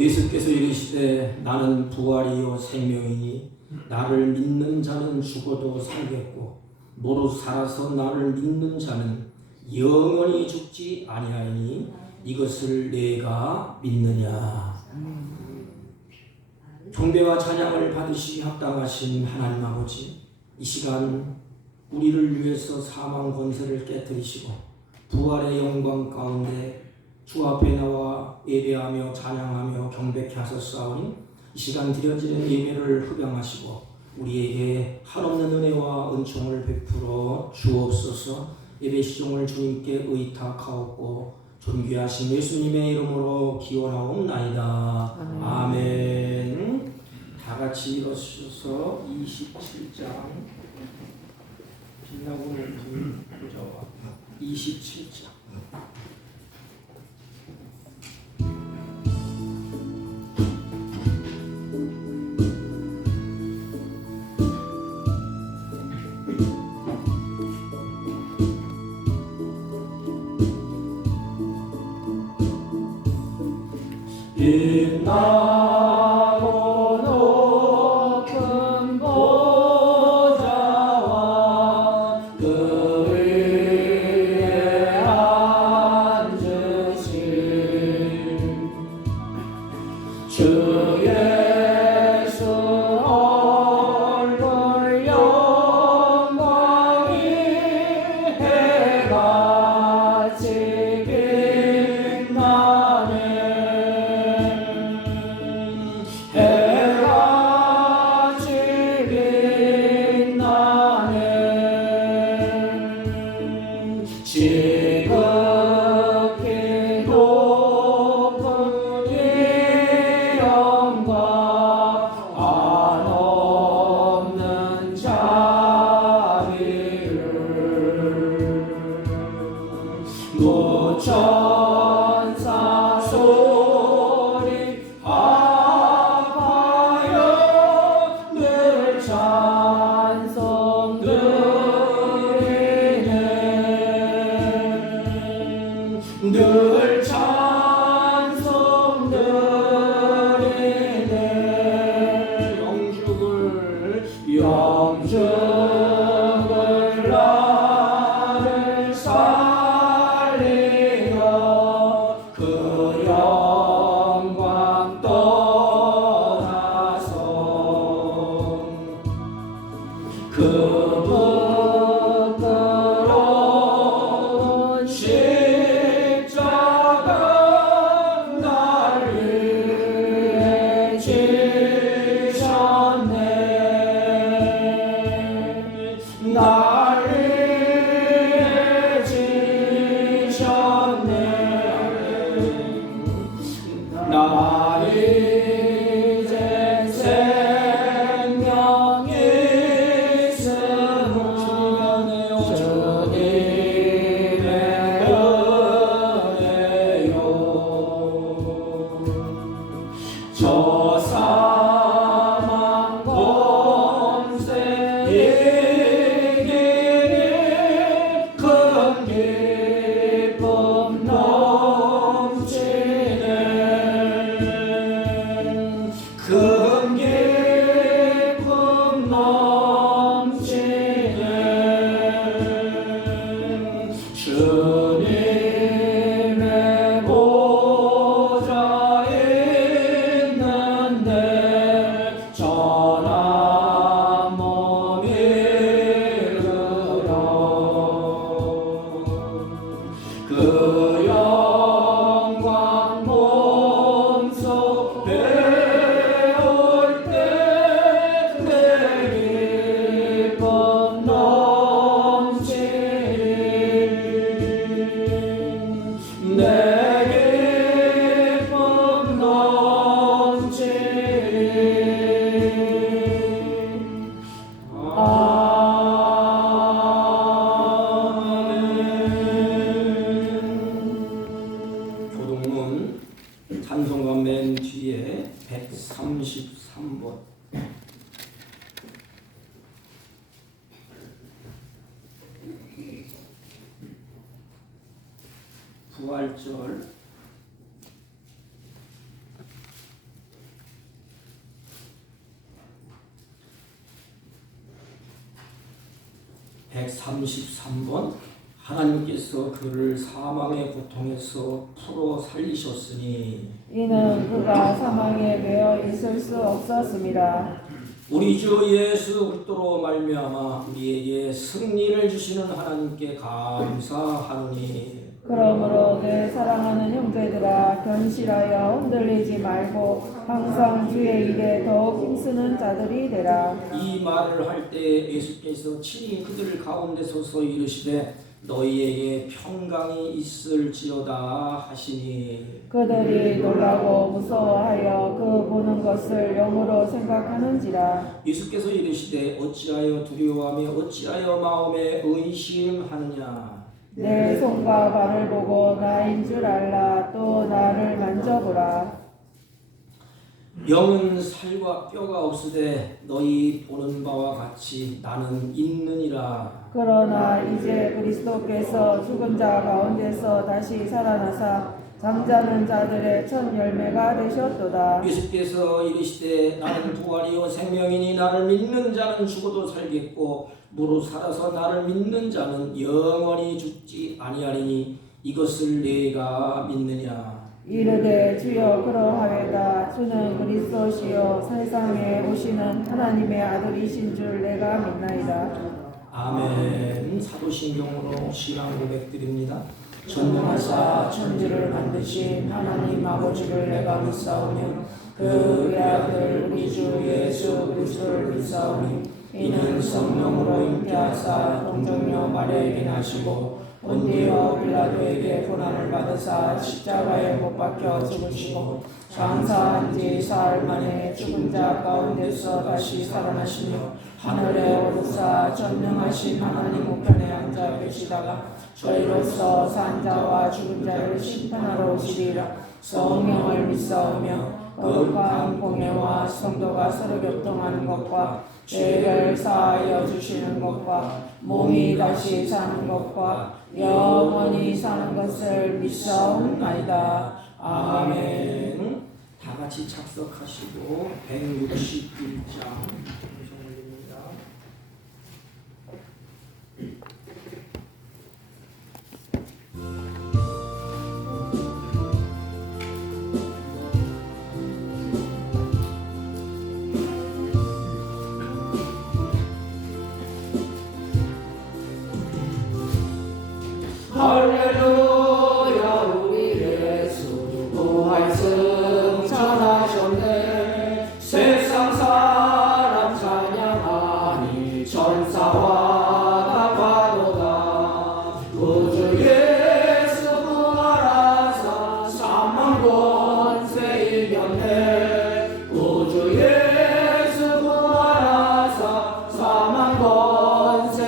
예수께서 이르시되 나는 부활이요 생명이니 나를 믿는 자는 죽어도 살겠고 무릇 살아서 나를 믿는 자는 영원히 죽지 아니하니 이것을 내가 믿느냐. 경배와 찬양을 받으시기 합당하신 하나님 아버지, 이 시간 우리를 위해서 사망 권세를 깨뜨리시고 부활의 영광 가운데 주 앞에 나와 예배하며 찬양하며 경배케 하셨사오니 이 시간 드려지는 예배를 흡양하시고 우리에게 한없는 은혜와 은총을 베풀어 주옵소서. 예배 시종을 주님께 의탁하옵고 존귀하신 예수님의 이름으로 기원하옵나이다. 아멘. 다 같이 일어서서 27장 빛나고 높은 보좌와 27장 빛나고 높은 보좌와 그 위에 앉으신 주 예수 얼굴 영광이 해같이 빛나네. 해같이 빛나네. 지극히 높은 이 영광 한없는 자비를 무천사 소리 합하여 늘 찬송 드리네. 늘 찬송 드리네. 영죽을 나를 살리며 그 영광 떠나서 그 부끄러운 십자가 날 위해 지셨네. 날 위해 지셨네. 나 이제 생명 있으니 133번. 부활절. (133번) 하나님께서 그를 사망의 고통에서 풀어 살리셨으니 이는 그가 사망에 매여 있을 수 없었습니다. 우리 주 예수 그리스도로 말미암아 우리에게 승리를 주시는 하나님께 감사하노니 그러므로 내 사랑하는 형제들아 견실하여 흔들리지 말고 항상 주의 일에 더욱 힘쓰는 자들이 되라. 이 말을 할 때 예수께서 친히 그들 가운데 서서 이르시되 너희에게 평강이 있을지어다 하시니 그들이 놀라고 무서워하여 그 보는 것을 영으로 생각하는지라. 예수께서 이르시되 어찌하여 두려워하며 어찌하여 마음에 의심하느냐. 내 손과 발을 보고 나인 줄 알라. 또 나를 만져보라. 영은 살과 뼈가 없으되 너희 보는 바와 같이 나는 있느니라. 그러나 이제 그리스도께서 죽은 자 가운데서 다시 살아나사 잠자는 자들의 첫 열매가 되셨도다. 예수께서 이르시되 나는 부활이요 생명이니 나를 믿는 자는 죽어도 살겠고 무릇 살아서 나를 믿는 자는 영원히 죽지 아니하리니 이것을 내가 믿느냐. 이르되 주여 그러하외다. 주는 그리스도시요 세상에 오시는 하나님의 아들이신 줄 내가 믿나이다. 아멘. 사도신경으로 신앙 고백드립니다. 전능하사 천지를 만드신 하나님 아버지를 내가 믿사오며 그 외아들 우리 주 예수 그리스도를 믿사오니 이는 성령으로 잉태하사 동정녀 마리아에게 나시고 본디오 빌라도에게 고난을 받으사 십자가에 못 박혀 죽으시고 장사한 지 사흘 만에 죽은 자 가운데서 다시 살아나시며 하늘에 오르사 전능하신 하나님 우편에 앉아 계시다가 저희로서 산 자와 죽은 자를 심판하러 오시리라. 성령을 믿사오며 거룩한 공예와 성도가 서로 교통하는 것과 죄를 사하여 주시는 것과 몸이 다시 사는 것과 영원히 사는 것을 믿사옵나이다. 아멘. 다 같이 착석하시고 161장 올립니다. 할렐루야 우리 예수 부활승 전하셨네. 세상 사람 찬양하니 천사와 나가도다. 구주 예수 부활하사 사망 권세 이겼네. 구주 예수 부활하사 사망 권세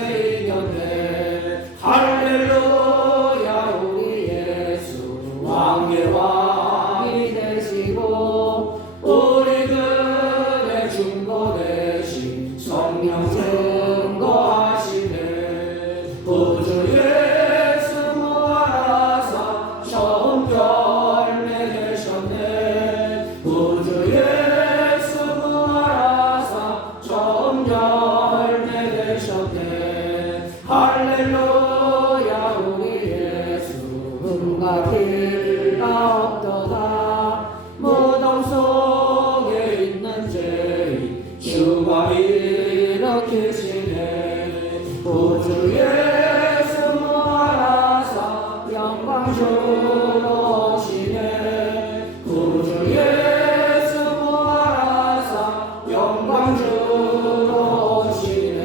이겼네. 할렐루야 우리 예수 왕의 되시고 우리 그의 중보 대신 성령 증거하시네. 구주 예수 부활하사 처음 열매 되셨네. 구주 예수 부활하사 처음 열매 되셨네. 할렐루야 우리 예수 음과 길가 없도다. 무덤 속에 있는 죄인 주가 일으키시네. 구주 예수 부활하사 영광 주로 오시네. 구주 예수 부활하사 영광 주로 오시네.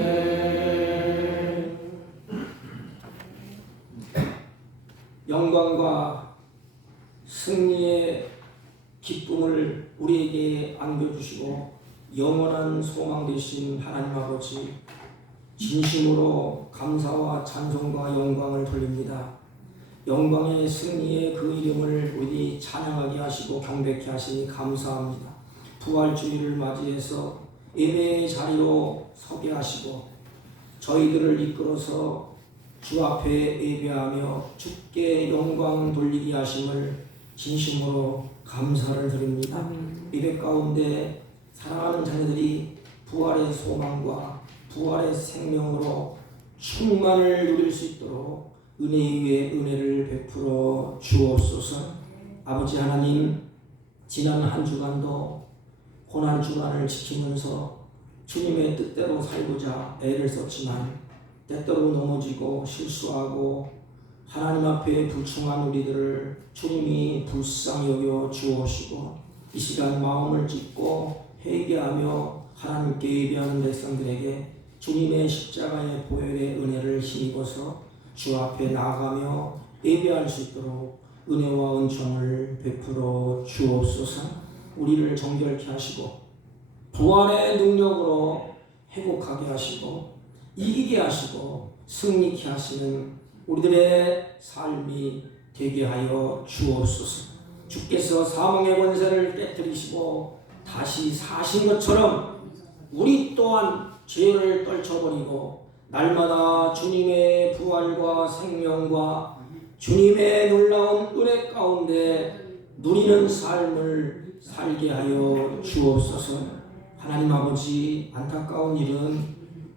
영광과 승리의 기쁨을 우리에게 안겨주시고 영원한 소망 되신 하나님 아버지 진심으로 감사와 찬송과 영광을 돌립니다. 영광의 승리의 그 이름을 우리 찬양하게 하시고 경배케 하시니 감사합니다. 부활주의를 맞이해서 예배의 자리로 서게 하시고 저희들을 이끌어서 주 앞에 예배하며 주께 영광 돌리게 하심을 진심으로 감사를 드립니다. 예배 가운데 사랑하는 자녀들이 부활의 소망과 부활의 생명으로 충만을 누릴 수 있도록 은혜 위에 은혜를 베풀어 주옵소서. 아버지 하나님, 지난 한 주간도 고난 주간을 지키면서 주님의 뜻대로 살고자 애를 썼지만 때때로 넘어지고 실수하고 하나님 앞에 불충한 우리들을 주님이 불쌍히 여겨 주옵시고 이 시간 마음을 찢고 회개하며 하나님께 예배하는 백성들에게 주님의 십자가의 보혈의 은혜를 힘입어서 주 앞에 나아가며 예배할 수 있도록 은혜와 은총을 베풀어 주옵소서. 우리를 정결케 하시고 부활의 능력으로 회복하게 하시고 이기게 하시고 승리케 하시는 우리들의 삶이 되게 하여 주옵소서. 주께서 사망의 권세를 깨뜨리시고 다시 사신 것처럼 우리 또한 죄를 떨쳐버리고 날마다 주님의 부활과 생명과 주님의 놀라운 은혜 가운데 누리는 삶을 살게 하여 주옵소서. 하나님 아버지, 안타까운 일은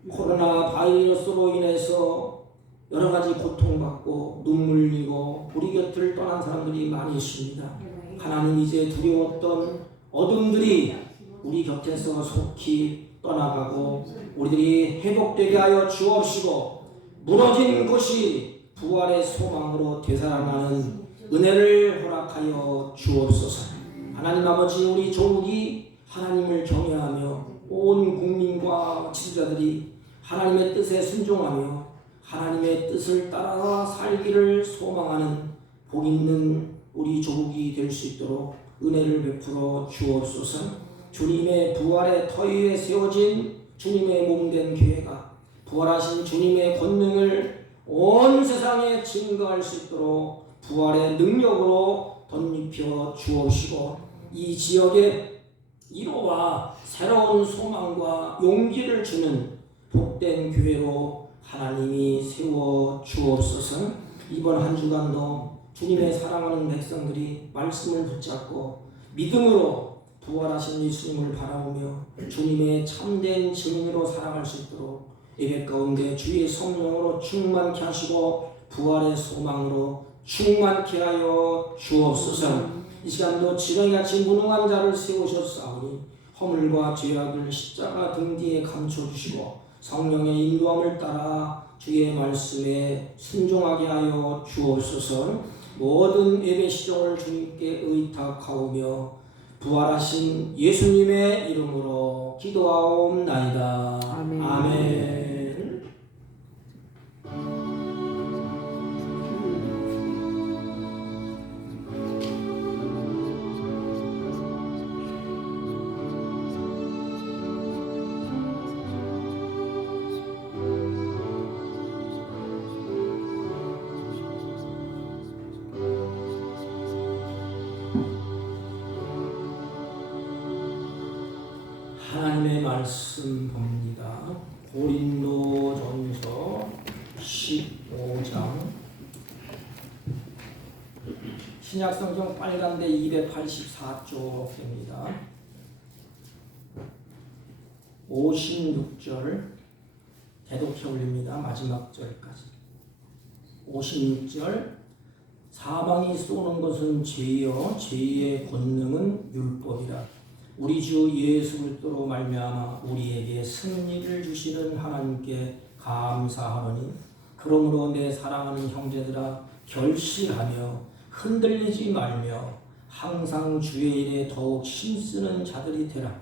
코로나 바이러스로 인해서 여러 가지 고통받고 눈물 흘리고 우리 곁을 떠난 사람들이 많이 있습니다. 하나님, 이제 두려웠던 어둠들이 우리 곁에서 속히 떠나가고 우리들이 회복되게 하여 주옵시고 무너진 것이 부활의 소망으로 되살아나는 은혜를 허락하여 주옵소서. 하나님 아버지, 우리 조국이 하나님을 경외하며 온 국민과 지도자들이 하나님의 뜻에 순종하며 하나님의 뜻을 따라 살기를 소망하는 복 있는 우리 조국이 될 수 있도록 은혜를 베풀어 주옵소서. 주님의 부활의 터 위에 세워진 주님의 몸된 교회가 부활하신 주님의 권능을 온 세상에 증거할 수 있도록 부활의 능력으로 덧입혀 주옵시고 이 지역에 이로와 새로운 소망과 용기를 주는 복된 교회로 하나님이 세워 주옵소서. 이번 한 주간도 주님의 사랑하는 백성들이 말씀을 붙잡고 믿음으로 부활하신 예수님을 바라보며 주님의 참된 증인으로 살아갈 수 있도록 예배 가운데 주의 성령으로 충만케 하시고 부활의 소망으로 충만케 하여 주옵소서. 이 시간도 지렁이같이 무능한 자를 세우셨사오니 허물과 죄악을 십자가 등 뒤에 감춰주시고 성령의 인도함을 따라 주의 말씀에 순종하게 하여 주옵소서. 모든 예배 시종을 주님께 의탁하오며 부활하신 예수님의 이름으로 기도하옵나이다. 아멘. 아멘. 하나님의 말씀 봅니다. 고린도전서 15장 신약성경 빨간데 284쪽입니다. 56절 대독해 올립니다. 마지막 절까지. 56절 사방이 쏘는 것은 죄요 죄의 권능은 율법이라. 우리 주 예수 그리스도로 말미암아 우리에게 승리를 주시는 하나님께 감사하노니 그러므로 내 사랑하는 형제들아 결실하며 흔들리지 말며 항상 주의 일에 더욱 힘쓰는 자들이 되라.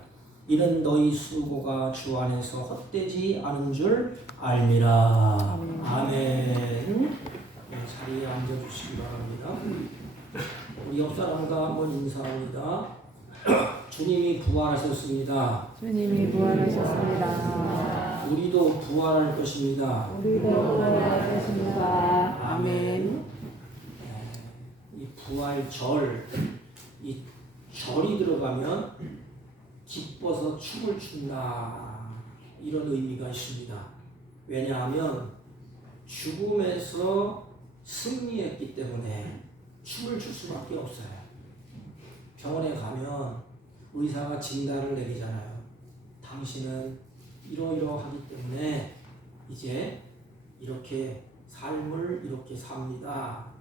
이는 너희 수고가 주 안에서 헛되지 않은 줄 알미라. 아멘. 자리에 앉아주시기 바랍니다. 우리 옆 사람과 한번 인사합니다. 주님이 부활하셨습니다. 주님이 부활하셨습니다. 우리도 부활할 것입니다. 우리도 부활할 것입니다. 아멘. 이 부활절, 이 절이 들어가면 기뻐서 춤을 춘다. 이런 의미가 있습니다. 왜냐하면 죽음에서 승리했기 때문에 춤을 출 수밖에 없어요. 병원에 가면 의사가 진단을 내리잖아요. 당신은 이러이러하기 때문에 이제 이렇게 삶을 이렇게 삽니다.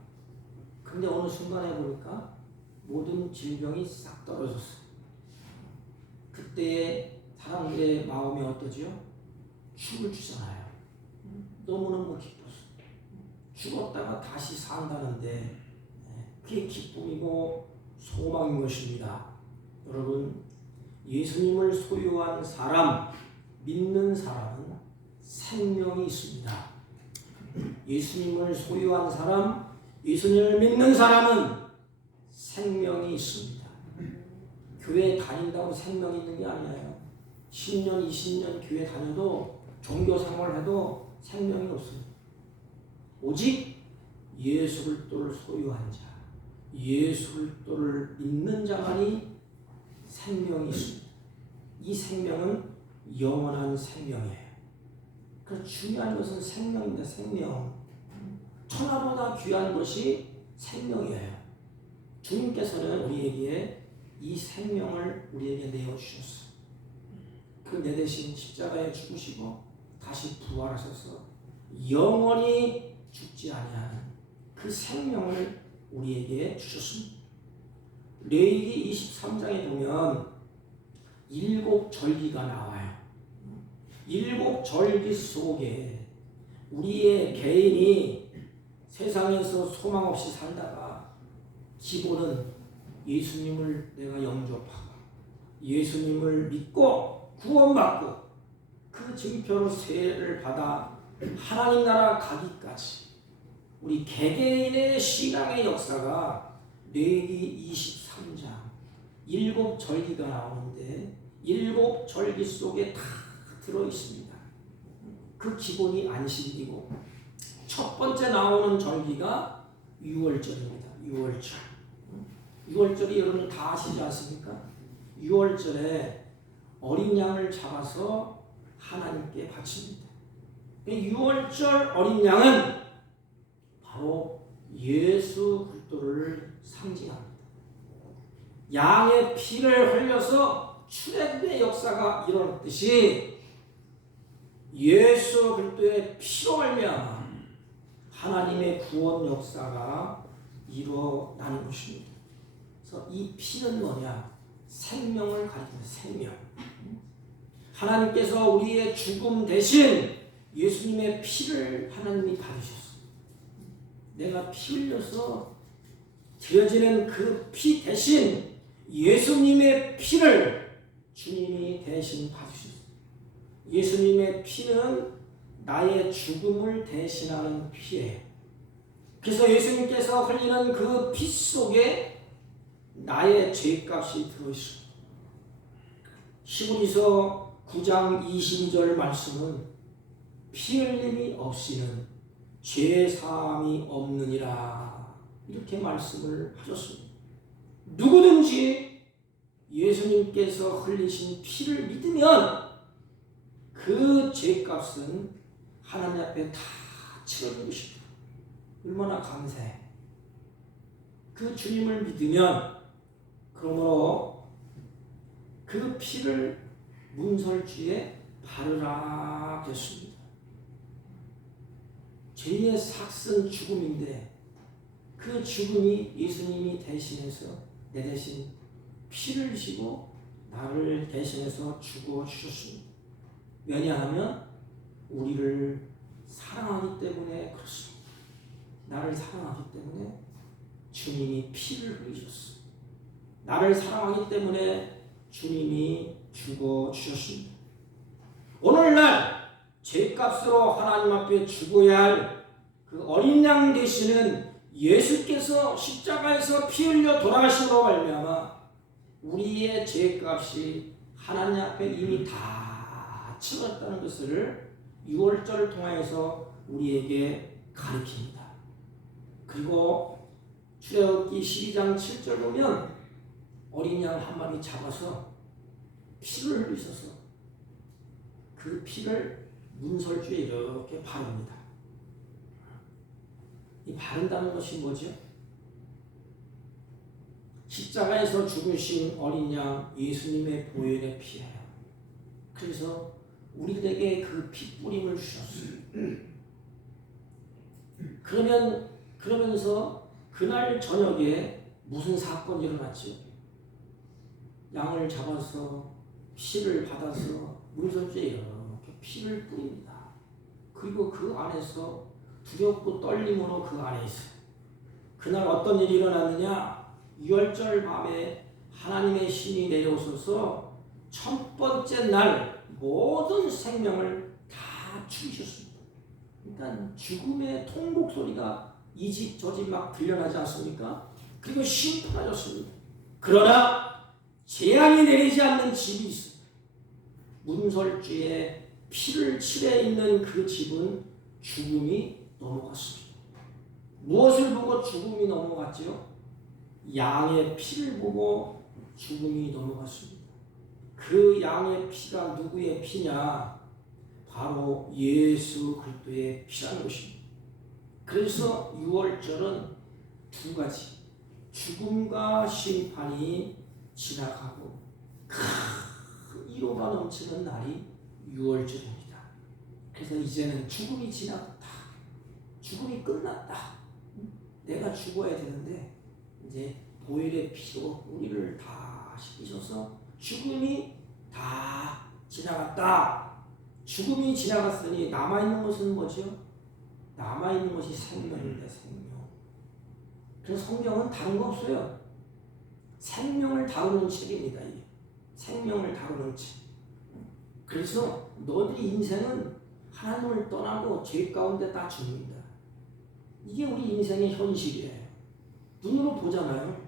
근데 어느 순간에 보니까 모든 질병이 싹 떨어졌어요. 그때 사람들의 마음이 어떠죠? 춤을 추잖아요. 너무너무 기뻤어. 죽었다가 다시 산다는데 그게 기쁨이고 소망인 것입니다. 여러분, 예수님을 소유한 사람, 믿는 사람은 생명이 있습니다. 예수님을 소유한 사람, 예수님을 믿는 사람은 생명이 있습니다. 교회 다닌다고 생명이 있는 게 아니에요. 10년, 20년 교회 다녀도 종교 생활해도 생명이 없습니다. 오직 예수 그리스도를 소유한 자, 예수 그리스도를 믿는 자만이 생명이 있습니다. 이 생명은 영원한 생명이에요. 그 중요한 것은 생명입니다. 생명. 천하보다 귀한 것이 생명이에요. 주님께서는 우리에게 이 생명을 우리에게 내어주셨어요. 그 내 대신 십자가에 죽으시고 다시 부활하셔서 영원히 죽지 아니하는 그 생명을 우리에게 주셨습니다. 레위기 23장에 보면 7 절기가 나와요. 7 절기 속에 우리의 개인이 세상에서 소망 없이 살다가 기본은 예수님을 내가 영접하고 예수님을 믿고 구원받고 그 증표로 세례를 받아 하나님 나라 가기까지 우리 개개인의 신앙의 역사가 레위기 23장 7 절기가 나오는데 7 절기 속에 다 들어있습니다. 그 기본이 안식이고 첫 번째 나오는 절기가 유월절입니다. 유월절. 유월절이 여러분 다 아시지 않습니까? 유월절에 어린 양을 잡아서 하나님께 바칩니다. 유월절 어린 양은 바로 예수 그리스도를 상징합니다. 양의 피를 흘려서 출애굽의 역사가 일어났듯이 예수 그리스도의 피로 말미암아 하나님의 구원 역사가 일어나는 것입니다. 그래서 이 피는 뭐냐? 생명을 가리키는 생명. 하나님께서 우리의 죽음 대신 예수님의 피를 하나님이 받으셨어요. 내가 피 흘려서 드려지는 그 피 대신 예수님의 피를 주님이 대신 받으셨어요. 예수님의 피는 나의 죽음을 대신하는 피예요. 그래서 예수님께서 흘리는 그 피 속에 나의 죄값이 들어있습니다. 히브리서 9장 22절 말씀은 피 흘림이 없이는 죄 사함이 없느니라 이렇게 말씀을 하셨습니다. 누구든지 예수님께서 흘리신 피를 믿으면 그 죄값은 하나님 앞에 다 치러진 것입니다. 얼마나 감사해. 그 주님을 믿으면 그러므로 그 피를 문설주에 바르라 됐습니다. 죄의 삭은 죽음인데 그 죽음이 예수님이 대신해서 내 대신 피를 지고 나를 대신해서 죽어주셨습니다. 왜냐하면 우리를 사랑하기 때문에 그렇습니다. 나를 사랑하기 때문에 주님이 피를 흘리셨습니다. 나를 사랑하기 때문에 주님이 죽어주셨습니다. 오늘날 죄값으로 하나님 앞에 죽어야 할 그 어린 양 되시는 예수께서 십자가에서 피 흘려 돌아가심으로 말미암아 우리의 죄값이 하나님 앞에 이미 다 치렀다는 것을 유월절을 통하여서 우리에게 가르칩니다. 그리고 출애굽기 12장 7절 보면 어린 양 한 마리 잡아서 피를 흘리셔서 그 피를 문설주에 이렇게 바릅니다. 이 바른다는 것이 뭐죠? 십자가에서 죽으신 어린 양 예수님의 보혈의 피예요. 그래서 우리들에게 그 피뿌림을 주셨어요. 그러면서 그날 저녁에 무슨 사건이 일어났죠? 양을 잡아서 피를 받아서 문설주에 이렇게 피를 뿌립니다. 그리고 그 안에서 두렵고 떨림으로 그 안에 있어요. 그날 어떤 일이 일어났느냐? 유월절 밤에 하나님의 신이 내려오셔서 첫 번째 날 모든 생명을 다 죽이셨습니다. 그러니까 죽음의 통곡 소리가 이 집 저 집 막 들려나지 않습니까? 그리고 심판하셨습니다. 그러나 재앙이 내리지 않는 집이 있습니다. 문설주에 피를 칠해 있는 그 집은 죽음이 넘어갔습니다. 무엇을 보고 죽음이 넘어갔지요? 양의 피를 보고 죽음이 넘어갔습니다. 그 양의 피가 누구의 피냐? 바로 예수 그리스도의 피라는 것입니다. 그래서 유월절은 두 가지, 죽음과 심판이 지나가고 큰 위로가 넘치는 날이 유월절입니다. 그래서 이제는 죽음이 지나갔다. 죽음이 끝났다. 내가 죽어야 되는데 이제 보혈의 피로 우리를 다 씻기셔서 죽음이 다 지나갔다. 죽음이 지나갔으니 남아있는 것은 뭐죠? 남아있는 것이 생명입니다. 생명. 그래서 성경은 다른 거 없어요. 생명을 다루는 책입니다. 이게. 생명을 다루는 책. 그래서 너희들이 인생은 하나님을 떠나고 죄 가운데 다 죽는다. 이게 우리 인생의 현실이에요. 눈으로 보잖아요.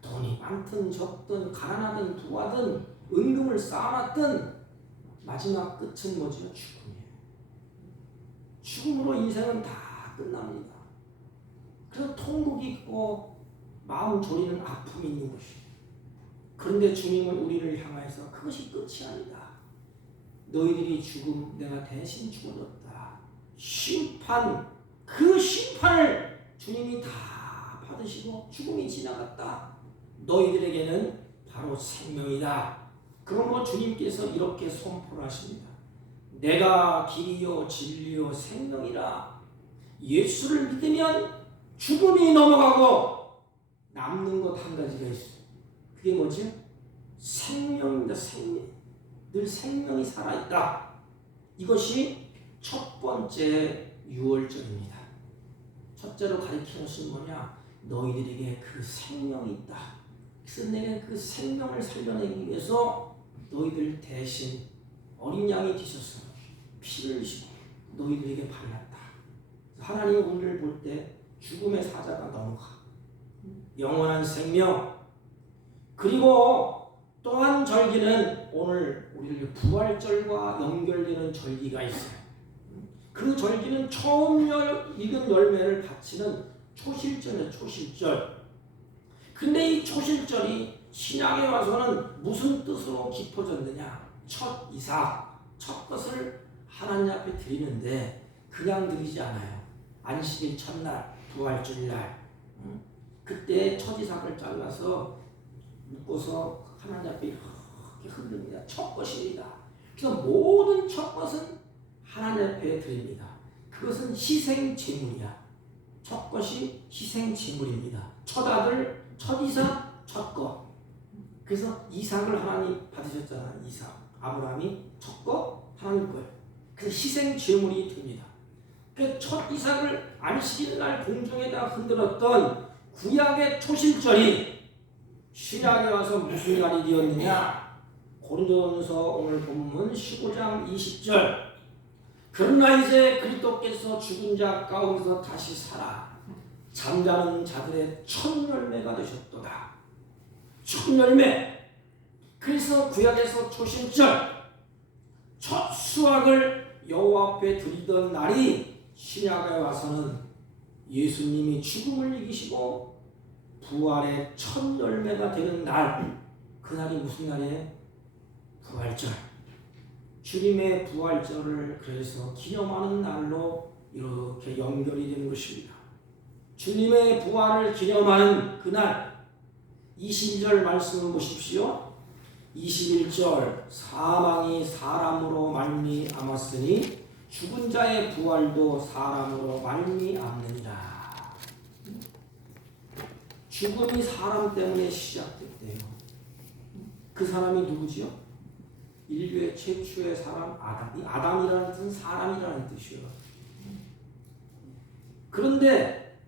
돈이 많든 적든 가난하든 부하든 은금을 쌓아놨든 마지막 끝은 뭐죠? 죽음이에요. 죽음으로 인생은 다 끝납니다. 그래서 통곡이 있고 마음 졸이는 아픔이 있는 것이에요. 그런데 주님은 우리를 향해서 그것이 끝이 아니다. 너희들이 죽음 내가 대신 죽어줬다. 심판, 그 심판을 주님이 다 받으시고 죽음이 지나갔다. 너희들에게는 바로 생명이다. 그러므로 주님께서 이렇게 선포를 하십니다. 내가 길이요 진리요 생명이라. 예수를 믿으면 죽음이 넘어가고 남는 것 한 가지가 있어요. 그게 뭐지? 생명입니다. 생명. 늘 생명이 살아있다. 이것이 첫 번째 유월절입니다. 첫째로 가르치는 것은 뭐냐? 너희들에게 그 생명이 있다. 그래서 내가 그 생명을 살려내기 위해서 너희들 대신 어린 양이 되셔서 피를 흘리시고 너희들에게 발랐다. 하나님이 우리를 볼 때 죽음의 사자가 넘어가. 영원한 생명. 그리고 또한 절기는 오늘 우리를 부활절과 연결되는 절기가 있어요. 그 절기는 처음 익은 열매를 바치는 초실절이에요. 초실절. 근데 이 초실절이 신약에 와서는 무슨 뜻으로 깊어졌느냐? 첫 이삭, 첫 것을 하나님 앞에 드리는데 그냥 드리지 않아요. 안식일 첫날, 부활절날 그때 첫 이삭을 잘라서 묶어서 하나님 앞에 이렇게 흔듭니다. 첫 것입니다. 그래서 모든 첫 것은 하나님 앞에 드립니다. 그것은 희생 제물이야. 첫 것이 희생 제물입니다. 첫 아들, 첫 이삭, 첫 것. 그래서 이삭을 하나님 받으셨잖아요. 이삭. 아브라함이 첫 것, 하나님 거예요. 그래서 희생 제물이 됩니다. 그 첫 이삭을 안식일 날 공중에다 흔들었던 구약의 초실절이 신약에 와서 무슨 날이 되었느냐? 고린도전서 오늘 본문 15장 20절. 그러나 이제 그리스도께서 죽은 자 가운데서 다시 살아 잠자는 자들의 첫 열매가 되셨도다. 첫 열매. 그래서 구약에서 초실절 첫 수확을 여호와 앞에 드리던 날이 신약에 와서는 예수님이 죽음을 이기시고 부활의 첫 열매가 되는 날. 그날이 무슨 날이에요? 부활절, 주님의 부활절을 그래서 기념하는 날로 이렇게 연결이 되는 것입니다. 주님의 부활을 기념하는 그날 22절 말씀을 보십시오. 21절 사망이 사람으로 말미암았으니 죽은 자의 부활도 사람으로 말미암느니라. 죽음이 사람 때문에 시작됐대요. 그 사람이 누구지요? 인류의 최초의 사람 아담이라는 뜻은 사람이라는 뜻이요. 그런데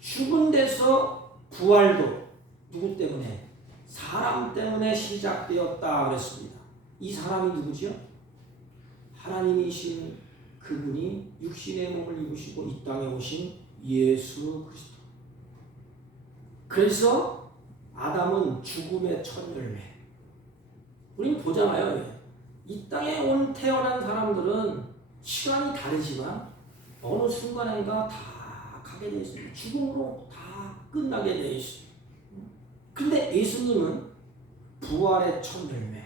죽은 데서 부활도 누구 때문에? 사람 때문에 시작되었다 그랬습니다. 이 사람이 누구죠? 하나님이신 그분이 육신의 몸을 입으시고 이 땅에 오신 예수 그리스도. 그래서 아담은 죽음의 첫 열매. 우리는 보잖아요. 이 땅에 태어난 사람들은 시간이 다르지만 어느 순간인가 다 가게 되어 있습니다. 죽음으로 다 끝나게 되어 있습니다. 근데 예수님은 부활의 첫 열매.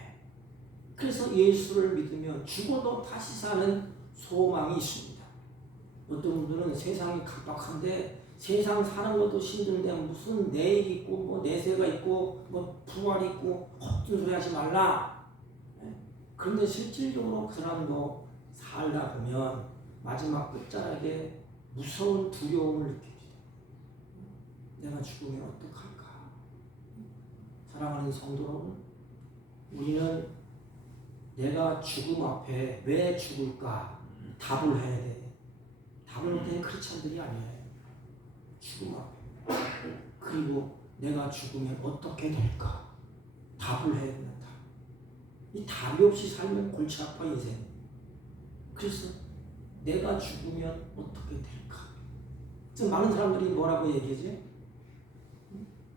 그래서 예수를 믿으면 죽어도 다시 사는 소망이 있습니다. 어떤 분들은 세상이 각박한데 세상 사는 것도 힘든데 무슨 내일 있고 뭐 내세가 있고 뭐 부활 있고 헛된 소리 하지 말라. 그런데 실질적으로 그 사람도 살다 보면 마지막 끝자락에 무서운 두려움을 느낍니다. 내가 죽으면 어떡할까? 사랑하는 성도 여러분, 우리는 내가 죽음 앞에 왜 죽을까? 답을 해야 돼. 답을 못하는 크리스찬들이 아니에요. 죽음 앞에. 그리고 내가 죽으면 어떻게 될까? 답을 해야 된다. 이 답이 없이 살면 골치 아파 인생. 그래서 내가 죽으면 어떻게 될까? 지금 많은 사람들이 뭐라고 얘기하지?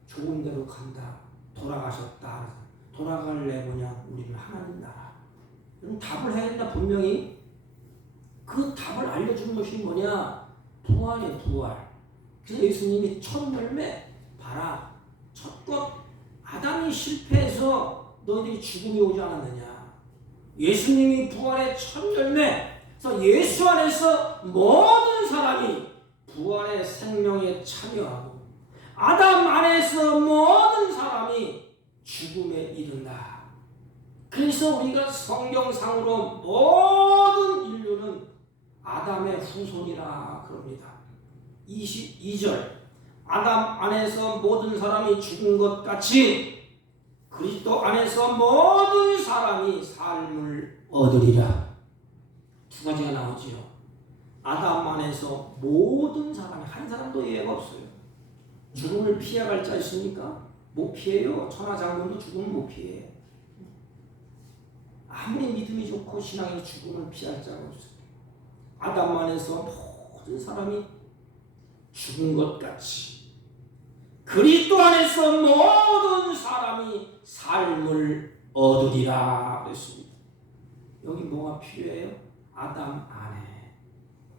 좋은 데로 간다. 돌아가셨다. 돌아갈래 뭐냐? 우리는 하나님 나라. 그럼 답을 해야 된다. 분명히 그 답을 알려주는 것이 뭐냐? 부활이에요. 부활. 그래서 예수님이 첫 열매 봐라. 첫것 아담이 실패해서 너희들이 죽음이 오지 않았느냐? 예수님이 부활의 첫 열매. 그래서 예수 안에서 모든 사람이 부활의 생명에 참여하고 아담 안에서 모든 사람이 죽음에 이른다. 그래서 우리가 성경상으로 모든 인류는 아담의 후손이라 그럽니다. 22절 아담 안에서 모든 사람이 죽은 것 같이 그리스도 안에서 모든 사람이 삶을 얻으리라. 두 가지가 나오지요. 아담 안에서 모든 사람이 한 사람도 예외가 없어요. 죽음을 피해갈 자 있습니까? 못 피해요. 천하장군도 죽음을 못 피해. 아무리 믿음이 좋고 신앙이 죽음을 피할 자가 없어요. 아담 안에서 모든 사람이 죽은 것 같이 그리스도 안에서 모든 사람이 삶을 얻으리라 그랬습니다. 여기 뭐가 필요해요? 아담 안에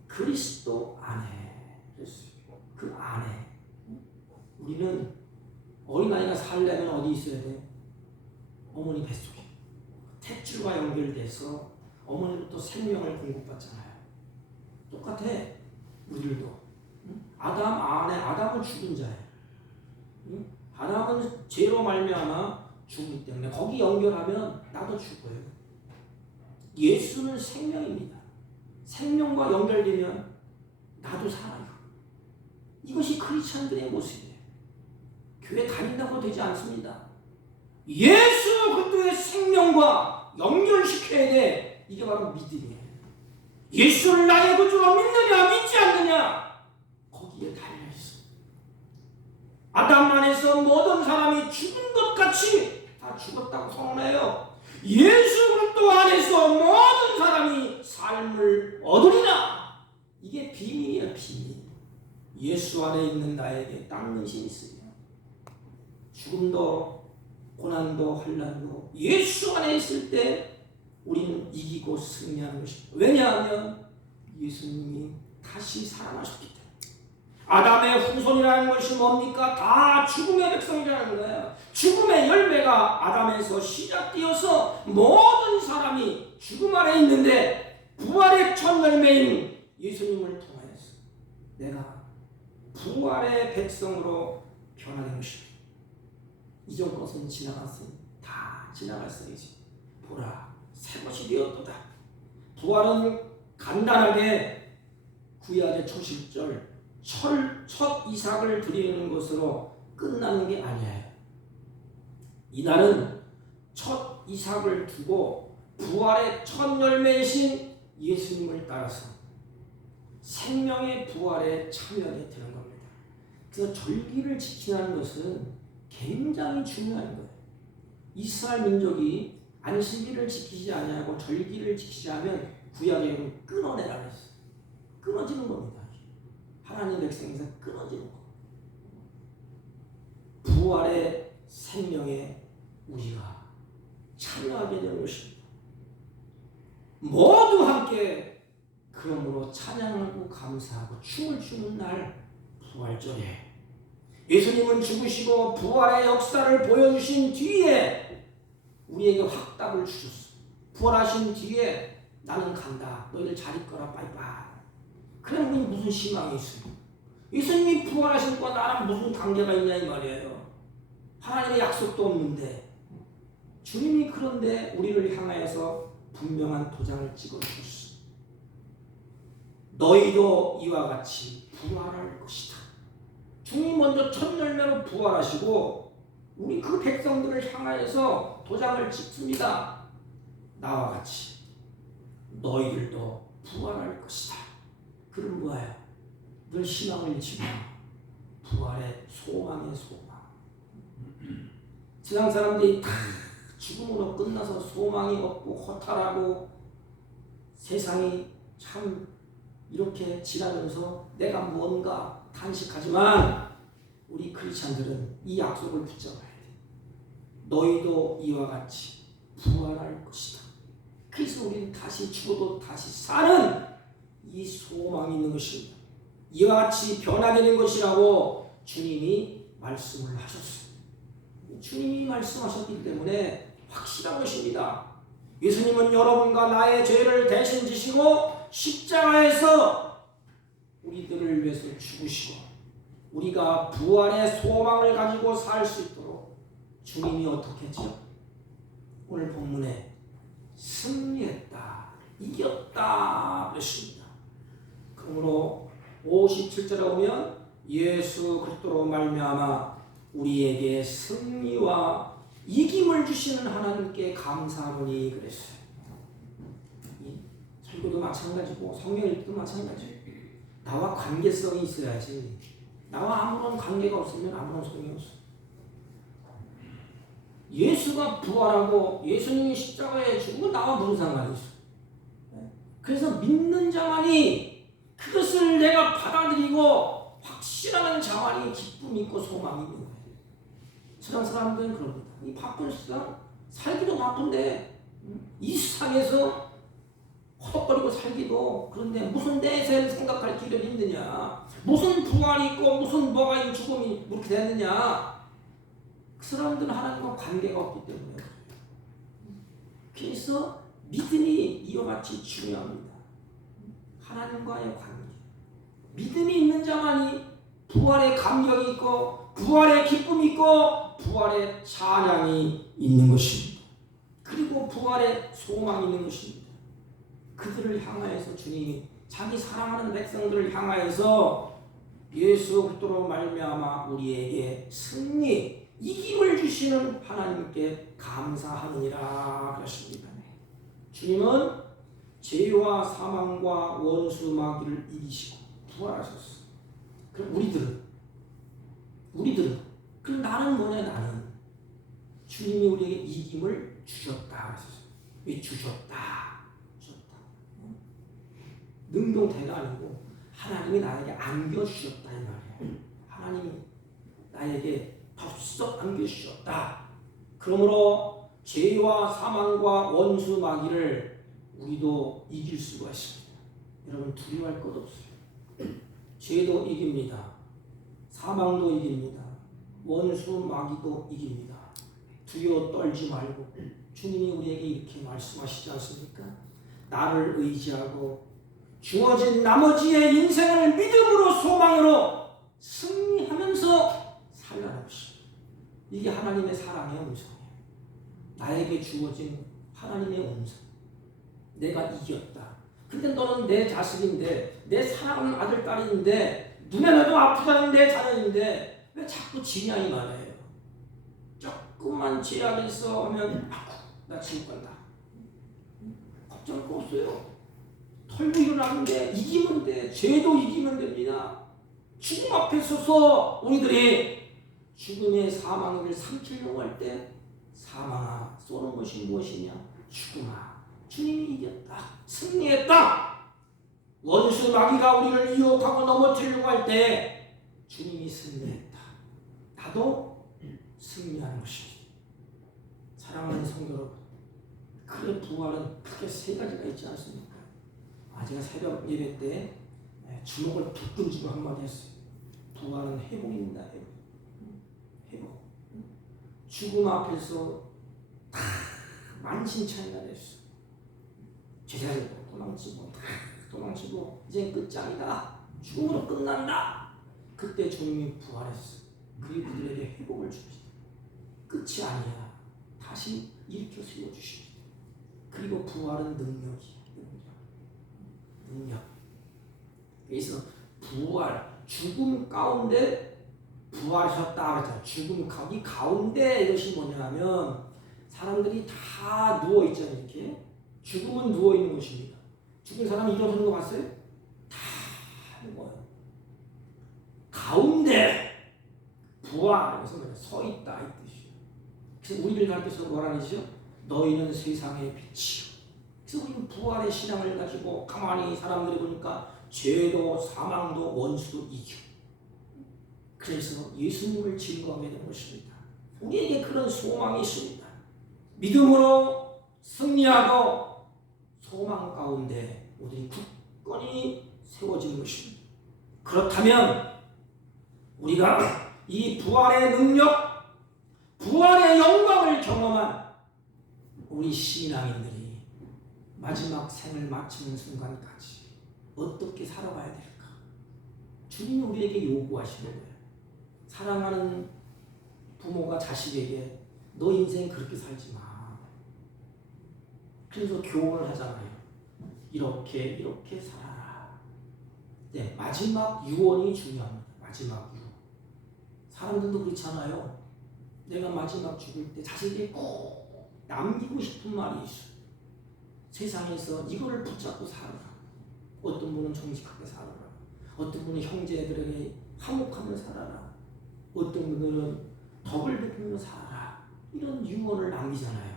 그리스도 안에 그랬어요. 그 안에 우리는 어린아이가 살려면 어디 있어야 돼? 어머니 뱃속에 탯줄과 연결돼서 어머니로부터 생명을 공급받잖아요. 똑같아. 우리들도 아담 안에 아담은 죽은 자예요. 아담은 죄로 말미암아 죽기 때문에 거기 연결하면 나도 죽어요. 예수는 생명입니다. 생명과 연결되면 나도 살아요. 이것이 크리스찬들의 모습이에요. 교회 다닌다고 되지 않습니다. 예수 그리스도의 생명과 연결시켜야 돼. 이게 바로 믿음이에요. 예수를 나의 구주로 믿느냐 믿지 않느냐 거기에 달려있어. 아담 안에서 모든 사람이 죽은 것 같이 다 죽었다고 선언해요. 예수 그리스도 안에서 모든 사람이 삶을 얻으리라. 이게 비밀이에요. 비밀. 예수 안에 있는 나에게 딱 근심이 있어요. 죽음도 고난도 환난도 예수 안에 있을 때 우리는 이기고 승리하는 것입니다. 왜냐하면 예수님이 다시 살아나셨기 때문에. 아담의 후손이라는 것이 뭡니까? 다 죽음의 백성이라는 거예요. 죽음의 열매가 아담에서 시작되어서 모든 사람이 죽음 아래 있는데 부활의 첫 열매인 예수님을 통하여서 내가 부활의 백성으로 변화된 것입니다. 이전 것은 지나갔으니 다 지나갔어야지. 보라, 새 것이 되었도다. 부활은 간단하게 구약의 초실절 첫 이삭을 드리는 것으로 끝나는 게 아니에요. 이날은 첫 이삭을 두고 부활의 첫 열매이신 예수님을 따라서 생명의 부활에 참여하게 되는 겁니다. 그래서 절기를 지키는 것은 굉장히 중요한 거예요. 이스라엘 민족이 안식일을 지키지 아니하고 절기를 지키지 않으면 구약에 끊어내라 그랬어요. 끊어지는 겁니다. 하나님 백성에서 끊어지는 거. 부활의 생명에 우리가 참여하게 되는 것입니다. 모두 함께 그러므로 찬양하고 감사하고 춤을 추는 날 부활절에 예수님은 죽으시고 부활의 역사를 보여주신 뒤에 우리에게 확답을 주셨어. 부활하신 뒤에 나는 간다. 너희들 잘 있거라. 빠이빠이. 그럼 우리 무슨 희망이 있어요? 예수님이 부활하신 것과 나랑 무슨 관계가 있냐 이 말이에요. 하나님의 약속도 없는데 주님이 그런데 우리를 향하여서 분명한 도장을 찍어주셨어. 너희도 이와 같이 부활할 것이다. 주님이 먼저 첫 열매로 부활하시고 우리 그 백성들을 향하여서 도장을 찍습니다. 나와 같이 너희들도 부활할 것이다. 그럼 뭐예요? 늘 희망을 잃지 마. 부활의 소망의 소망. 세상 사람들이 다 죽음으로 끝나서 소망이 없고 허탈하고 세상이 참 이렇게 지나면서 내가 뭔가 탄식하지만 우리 크리스찬들은 이 약속을 붙잡아야 돼. 너희도 이와 같이 부활할 것이다. 그래서 우리는 다시 죽어도 다시 사는 이 소망이 있는 것입니다. 이와 같이 변화되는 것이라고 주님이 말씀을 하셨어요. 주님이 말씀하셨기 때문에 확실한 것입니다. 예수님은 여러분과 나의 죄를 대신 지시고 십자가에서 우리들을 위해서 죽으시고 우리가 부활의 소망을 가지고 살 수 있도록 주님이 어떻게 했죠? 오늘 본문에 승리했다, 이겼다 그랬습니다. 그러므로 57절에 오면 예수 그리스도로 말미암아 우리에게 승리와 이김을 주시는 하나님께 감사하노니 그랬어요. 이 설교도 마찬가지고 성경 읽기도 마찬가지예요. 나와 관계성이 있어야지. 나와 아무런 관계가 없으면 아무런 소용이 없어. 예수가 부활하고 예수님이 십자가에 죽으면 나와 무슨 상관이 있어? 그래서 믿는 자만이 그것을 내가 받아들이고 확신하는 자만이 기쁨이 있고 소망이 있는 거예요. 세상 사람들은 그럽니다. 이 바쁜 세상 살기도 바쁜데 이 세상에서 허덕거리고 살기도 그런데 무슨 내세를 생각할 기력이 있느냐, 무슨 부활이 있고 무슨 뭐가 있고 죽음이 그렇게 됐느냐. 그 사람들은 하나님과 관계가 없기 때문에 그래요. 그래서 믿음이 이와 같이 중요합니다. 하나님과의 관계. 믿음이 있는 자만이 부활의 감격이 있고 부활의 기쁨이 있고 부활의 찬양이 있는 것입니다. 그리고 부활의 소망이 있는 것입니다. 그들을 향하여서 주님이 자기 사랑하는 백성들을 향하여서 예수 그리스도로 말미암아 우리에게 승리, 이김을 주시는 하나님께 감사하느니라 그랬습니다. 주님은 죄와 사망과 원수 마귀를 이기시고 부활하셨어. 그럼 우리들은 그럼 나는 뭐냐? 나는 주님이 우리에게 이김을 주셨다. 왜 주셨다? 능동태가 아니고 하나님이 나에게 안겨주셨다 이 말이에요. 하나님이 나에게 덥석 안겨주셨다. 그러므로 죄와 사망과 원수 마귀를 우리도 이길 수가 있습니다. 여러분 두려워할 것 없어요. 죄도 이깁니다. 사망도 이깁니다. 원수 마귀도 이깁니다. 두려워 떨지 말고. 주님이 우리에게 이렇게 말씀하시지 않습니까? 나를 의지하고 주어진 나머지의 인생을 믿음으로 소망으로 승리하면서 살라는 것입니다. 이게 하나님의 사랑의 음성이에요. 나에게 주어진 하나님의 음성. 내가 이겼다. 근데 너는 내 자식인데, 내 사랑하는 아들, 딸인데, 눈에 넣어도 아프지 않은 내 자녀인데 왜 자꾸 지냐 이 말이에요. 조금만 제약이 있어 하면 나 지금 간다. 걱정할 거 없어요. 털고 일어나는데 이기면 돼. 죄도 이기면 됩니다. 죽음 앞에 서서 우리들이 죽음의 사망을 삼키려고 할 때 사망아 쏘는 것이 무엇이냐? 죽음아 주님이 이겼다. 승리했다. 원수 마귀가 우리를 유혹하고 넘어뜨리려고 할 때 주님이 승리했다. 나도 승리하는 것입니다. 사랑하는 성도 여러분, 그 부활은 크게 세 가지가 있지 않습니까? 제가 새벽 예배 때 주먹을 툭 던지고 한마디 했어요. 부활은 회복입니다. 회복. 죽음 앞에서 다 만신창이가 됐어. 제자리로 도망치고 이제 끝장이다. 죽음으로 끝난다. 그때 주님이 부활했어. 그들에게 회복을 줍니다. 끝이 아니야. 다시 일으켜 세워주십니다. 그리고 부활은 능력이야. 능력. 그래서 부활, 죽음 가운데 부활하셨다 그랬잖아요. 죽음 가운데 이것이 뭐냐면 사람들이 다 누워 있잖아요. 이렇게 죽음은 누워 있는 것입니다. 죽은 사람이 일어서는 거 봤어요? 다 누워요. 가운데 부활, 그래서 서 있다 이 뜻이에요. 그래서 우리를 가르쳐서 뭐라 하죠? 너희는 세상의 빛이요. 그래서 우리는 부활의 신앙을 가지고 가만히 사람들이 보니까 죄도 사망도 원수도 이겨. 그래서 예수님을 증거하게 되는 것입니다. 우리에게 그런 소망이 있습니다. 믿음으로 승리하고 소망 가운데 우리 굳건히 세워지는 것입니다. 그렇다면 우리가 이 부활의 능력, 부활의 영광을 경험한 우리 신앙인들이 마지막 생을 마치는 순간까지 어떻게 살아가야 될까? 주님이 우리에게 요구하시는 거예요. 사랑하는 부모가 자식에게 너 인생 그렇게 살지 마. 그래서 교훈을 하잖아요. 이렇게 살아라. 네, 마지막 유언이 중요합니다. 마지막 유언. 사람들도 그렇잖아요. 내가 마지막 죽을 때 자식에게 꼭 남기고 싶은 말이 있어요. 세상에서 이거를 붙잡고 살아라. 어떤 분은 정직하게 살아라. 어떤 분은 형제들에게 화목하며 살아라. 어떤 분들은 덕을 베풀며 살아라. 이런 유언을 남기잖아요.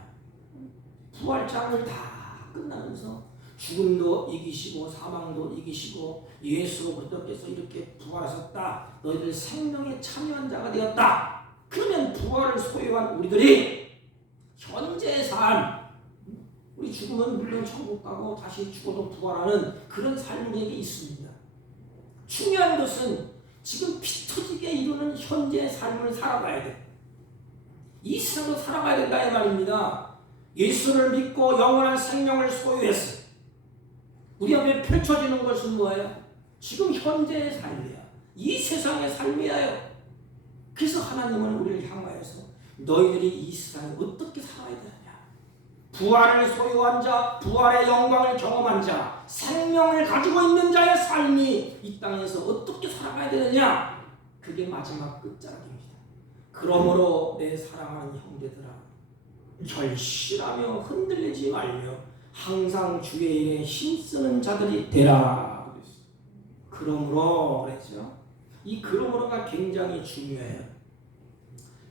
부활장을 다 끝나면서 죽음도 이기시고 사망도 이기시고 예수로 그리스도께서 이렇게 부활하셨다. 너희들 생명에 참여한 자가 되었다. 그러면 부활을 소유한 우리들이 현재의 삶, 우리 죽으면 물론 천국 가고 다시 죽어도 부활하는 그런 삶이 우리에게 있습니다. 중요한 것은 지금 피 터지게 이루는 현재의 삶을 살아가야 돼. 이 세상으로 살아가야 된다 이 말입니다. 예수를 믿고 영원한 생명을 소유했어. 우리 앞에 펼쳐지는 것은 뭐예요? 지금 현재의 삶이야. 이 세상의 삶이에요. 그래서 하나님은 우리를 향하여서 너희들이 이 세상에 어떻게 살아야 되느냐. 부활을 소유한 자, 부활의 영광을 경험한 자, 생명을 가지고 있는 자의 삶이 이 땅에서 어떻게 살아가야 되느냐. 그게 마지막 끝자락입니다. 그러므로 내 사랑하는 형제들아, 결실하며 흔들리지 말며 항상 주의 일에 힘쓰는 자들이 되라. 그러므로 그랬죠. 이 그러므로가 굉장히 중요해요.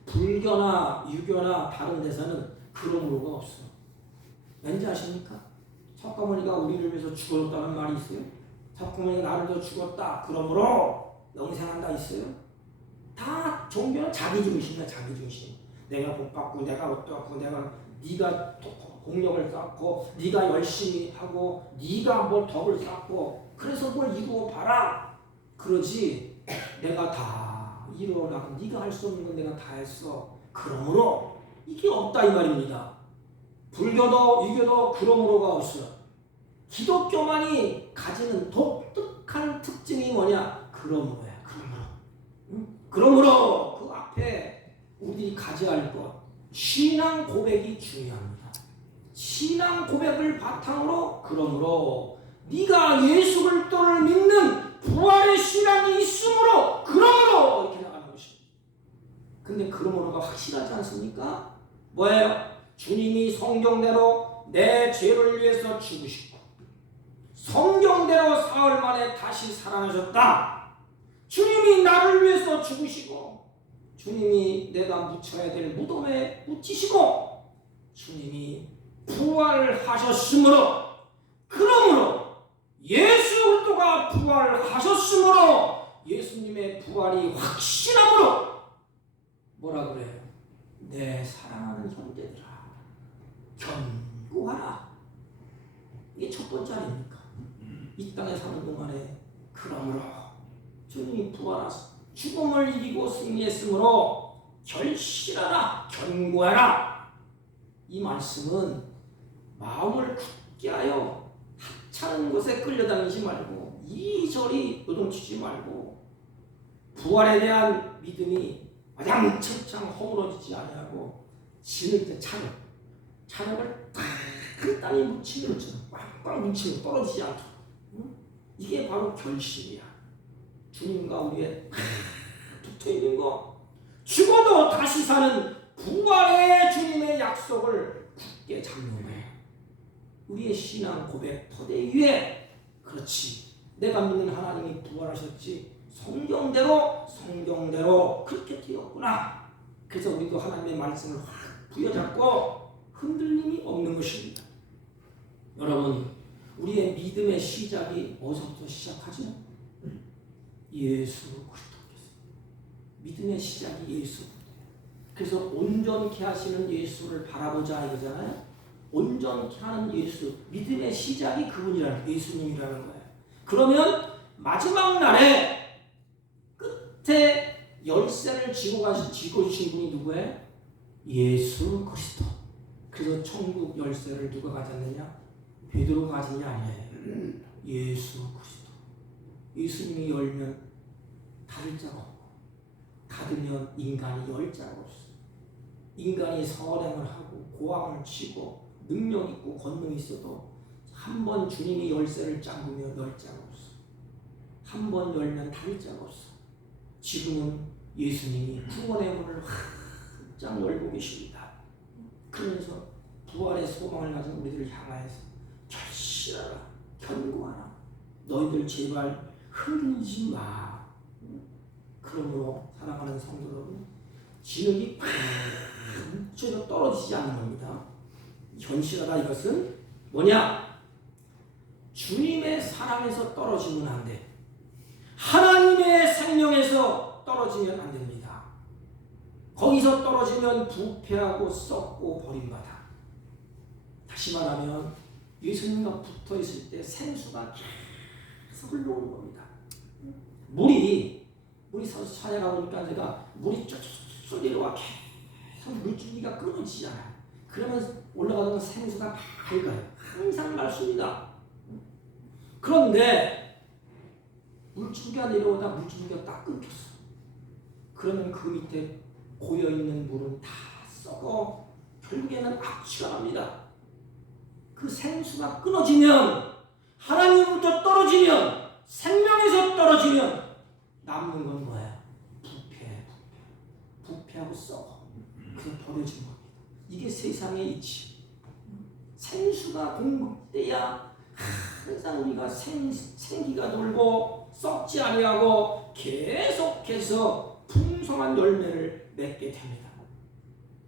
불교나 유교나 다른 데서는 그러므로가 없어. 왠지 아십니까? 석가모니가 우리를 위해서 죽었다는 말이 있어요. 석가모니가 나를 위해서 죽었다. 그러므로 영생한다 있어요. 다 종교는 자기 중심이야. 자기 중심. 내가 복 받고 내가 어떠고 내가 네가 공력을 쌓고 네가 열심히 하고 네가 뭘 덕을 쌓고 그래서 뭘 이루어 봐라. 그러지 내가 다 일어나. 네가 할 수 없는 건 내가 다 했어. 그러므로 이게 없다 이 말입니다. 불교도 유교도 그러므로가 없어요. 기독교만이 가지는 독특한 특징이 뭐냐? 그러므로야. 그러므로. 응? 그러므로 그 앞에 우리들이 가져야 할 것, 신앙 고백이 중요합니다. 신앙 고백을 바탕으로 그러므로 네가 예수를 또를 믿는 부활의 신앙이 있으므로 그러므로 이렇게 나가는 것입니다. 근데 그러므로가 확실하지 않습니까? 뭐예요? 주님이 성경대로 내 죄를 위해서 죽으시고 성경대로 사흘 만에 다시 살아나셨다. 주님이 나를 위해서 죽으시고 주님이 내가 묻혀야 될 무덤에 묻히시고 주님이 부활하셨으므로 그러므로 예수 그리스도가 부활하셨으므로 예수님의 부활이 확실함으로 뭐라 그래요? 내 사랑하는 형제들아 견고하라. 이게 첫 번째 아닙니까? 이 땅에 사는 동안에 그러므로 주님이 부활하사 죽음을 이기고 승리했으므로 결실하라 견고하라. 이 말씀은 마음을 굳게 하여 하찮은 곳에 끌려다니지 말고 이리저리 요동치지 말고 부활에 대한 믿음이 와장창창 허물어지지 아니하고 진을 때 차력을 단단히 묻히는 것처럼 꽉꽉 묻히고 떨어지지 않도록. 이게 바로 결실이야. 주님과 우리의 붙어있는 거, 죽어도 다시 사는 부활의 주님의 약속을 굳게 잡는 거예요. 우리의 신앙 고백 토대 위에 그렇지, 내가 믿는 하나님이 부활하셨지, 성경대로 그렇게 되었구나. 그래서 우리도 하나님의 말씀을 확 부여잡고 흔들림이 없는 것입니다. 여러분, 우리의 믿음의 시작이 어디서부터 시작하죠? 예수 그리스도께서. 믿음의 시작이 예수부터. 그래서 온전케 하시는 예수를 바라보자 이거잖아요. 온전케 하는 예수, 믿음의 시작이 그분이라는, 예수님이라는 거예요. 그러면 마지막 날에 끝에 열쇠를 쥐고 오신 분이 누구예요? 예수 그리스도. 그래서 천국 열쇠를 누가 가졌느냐? 베드로가 가진 게 아니에요. 예수 그리스도. 예수님이 열면 닫을 자가 없고 닫으면 인간이 열 자가 없어. 인간이 선행을 하고 고함을 치고 능력 있고 권능이 있어도 한 번 주님이 열쇠를 잠그면 열 자가 없어. 한 번 열면 닫을 자가 없어. 지금은 예수님이 구원의 문을 활짝 열고 계십니다. 그러면서 부활의 소망을 가진 우리들을 향하여서 결실하라, 견고하라. 너희들 제발 흔들리지 마. 그러므로 사랑하는 성도 여러분, 진흙이 묻혀서 떨어지지 않는 겁니다. 견실하다 이것은 뭐냐? 주님의 사랑에서 떨어지면 안 돼. 하나님의 생명에서 떨어지면 안 됩니다. 거기서 떨어지면 부패하고 썩고 버림받아. 다시 말하면 예수님과 붙어 있을 때 생수가 계속 흘러오는 겁니다. 물이 찬양하고 보니까 제가 물이 쭉 내려와 계속 물줄기가 끊어지지 않아요. 그러면 올라가는 생수가 밝아요. 항상 맑습니다. 그런데 물줄기가 내려오다 물줄기가 딱 끊겼어. 그러면 그 밑에 고여있는 물은 다 썩어 결국에는 악취가 납니다. 그 생수가 끊어지면, 하나님으로부터 떨어지면, 생명에서 떨어지면 남는 건 뭐야? 부패하고 썩어. 그래서 버려진 겁니다. 이게 세상의 이치. 생수가 공급돼야 항상 우리가 생기가 돌고 썩지 아니하고 계속해서 풍성한 열매를 맺게 됩니다.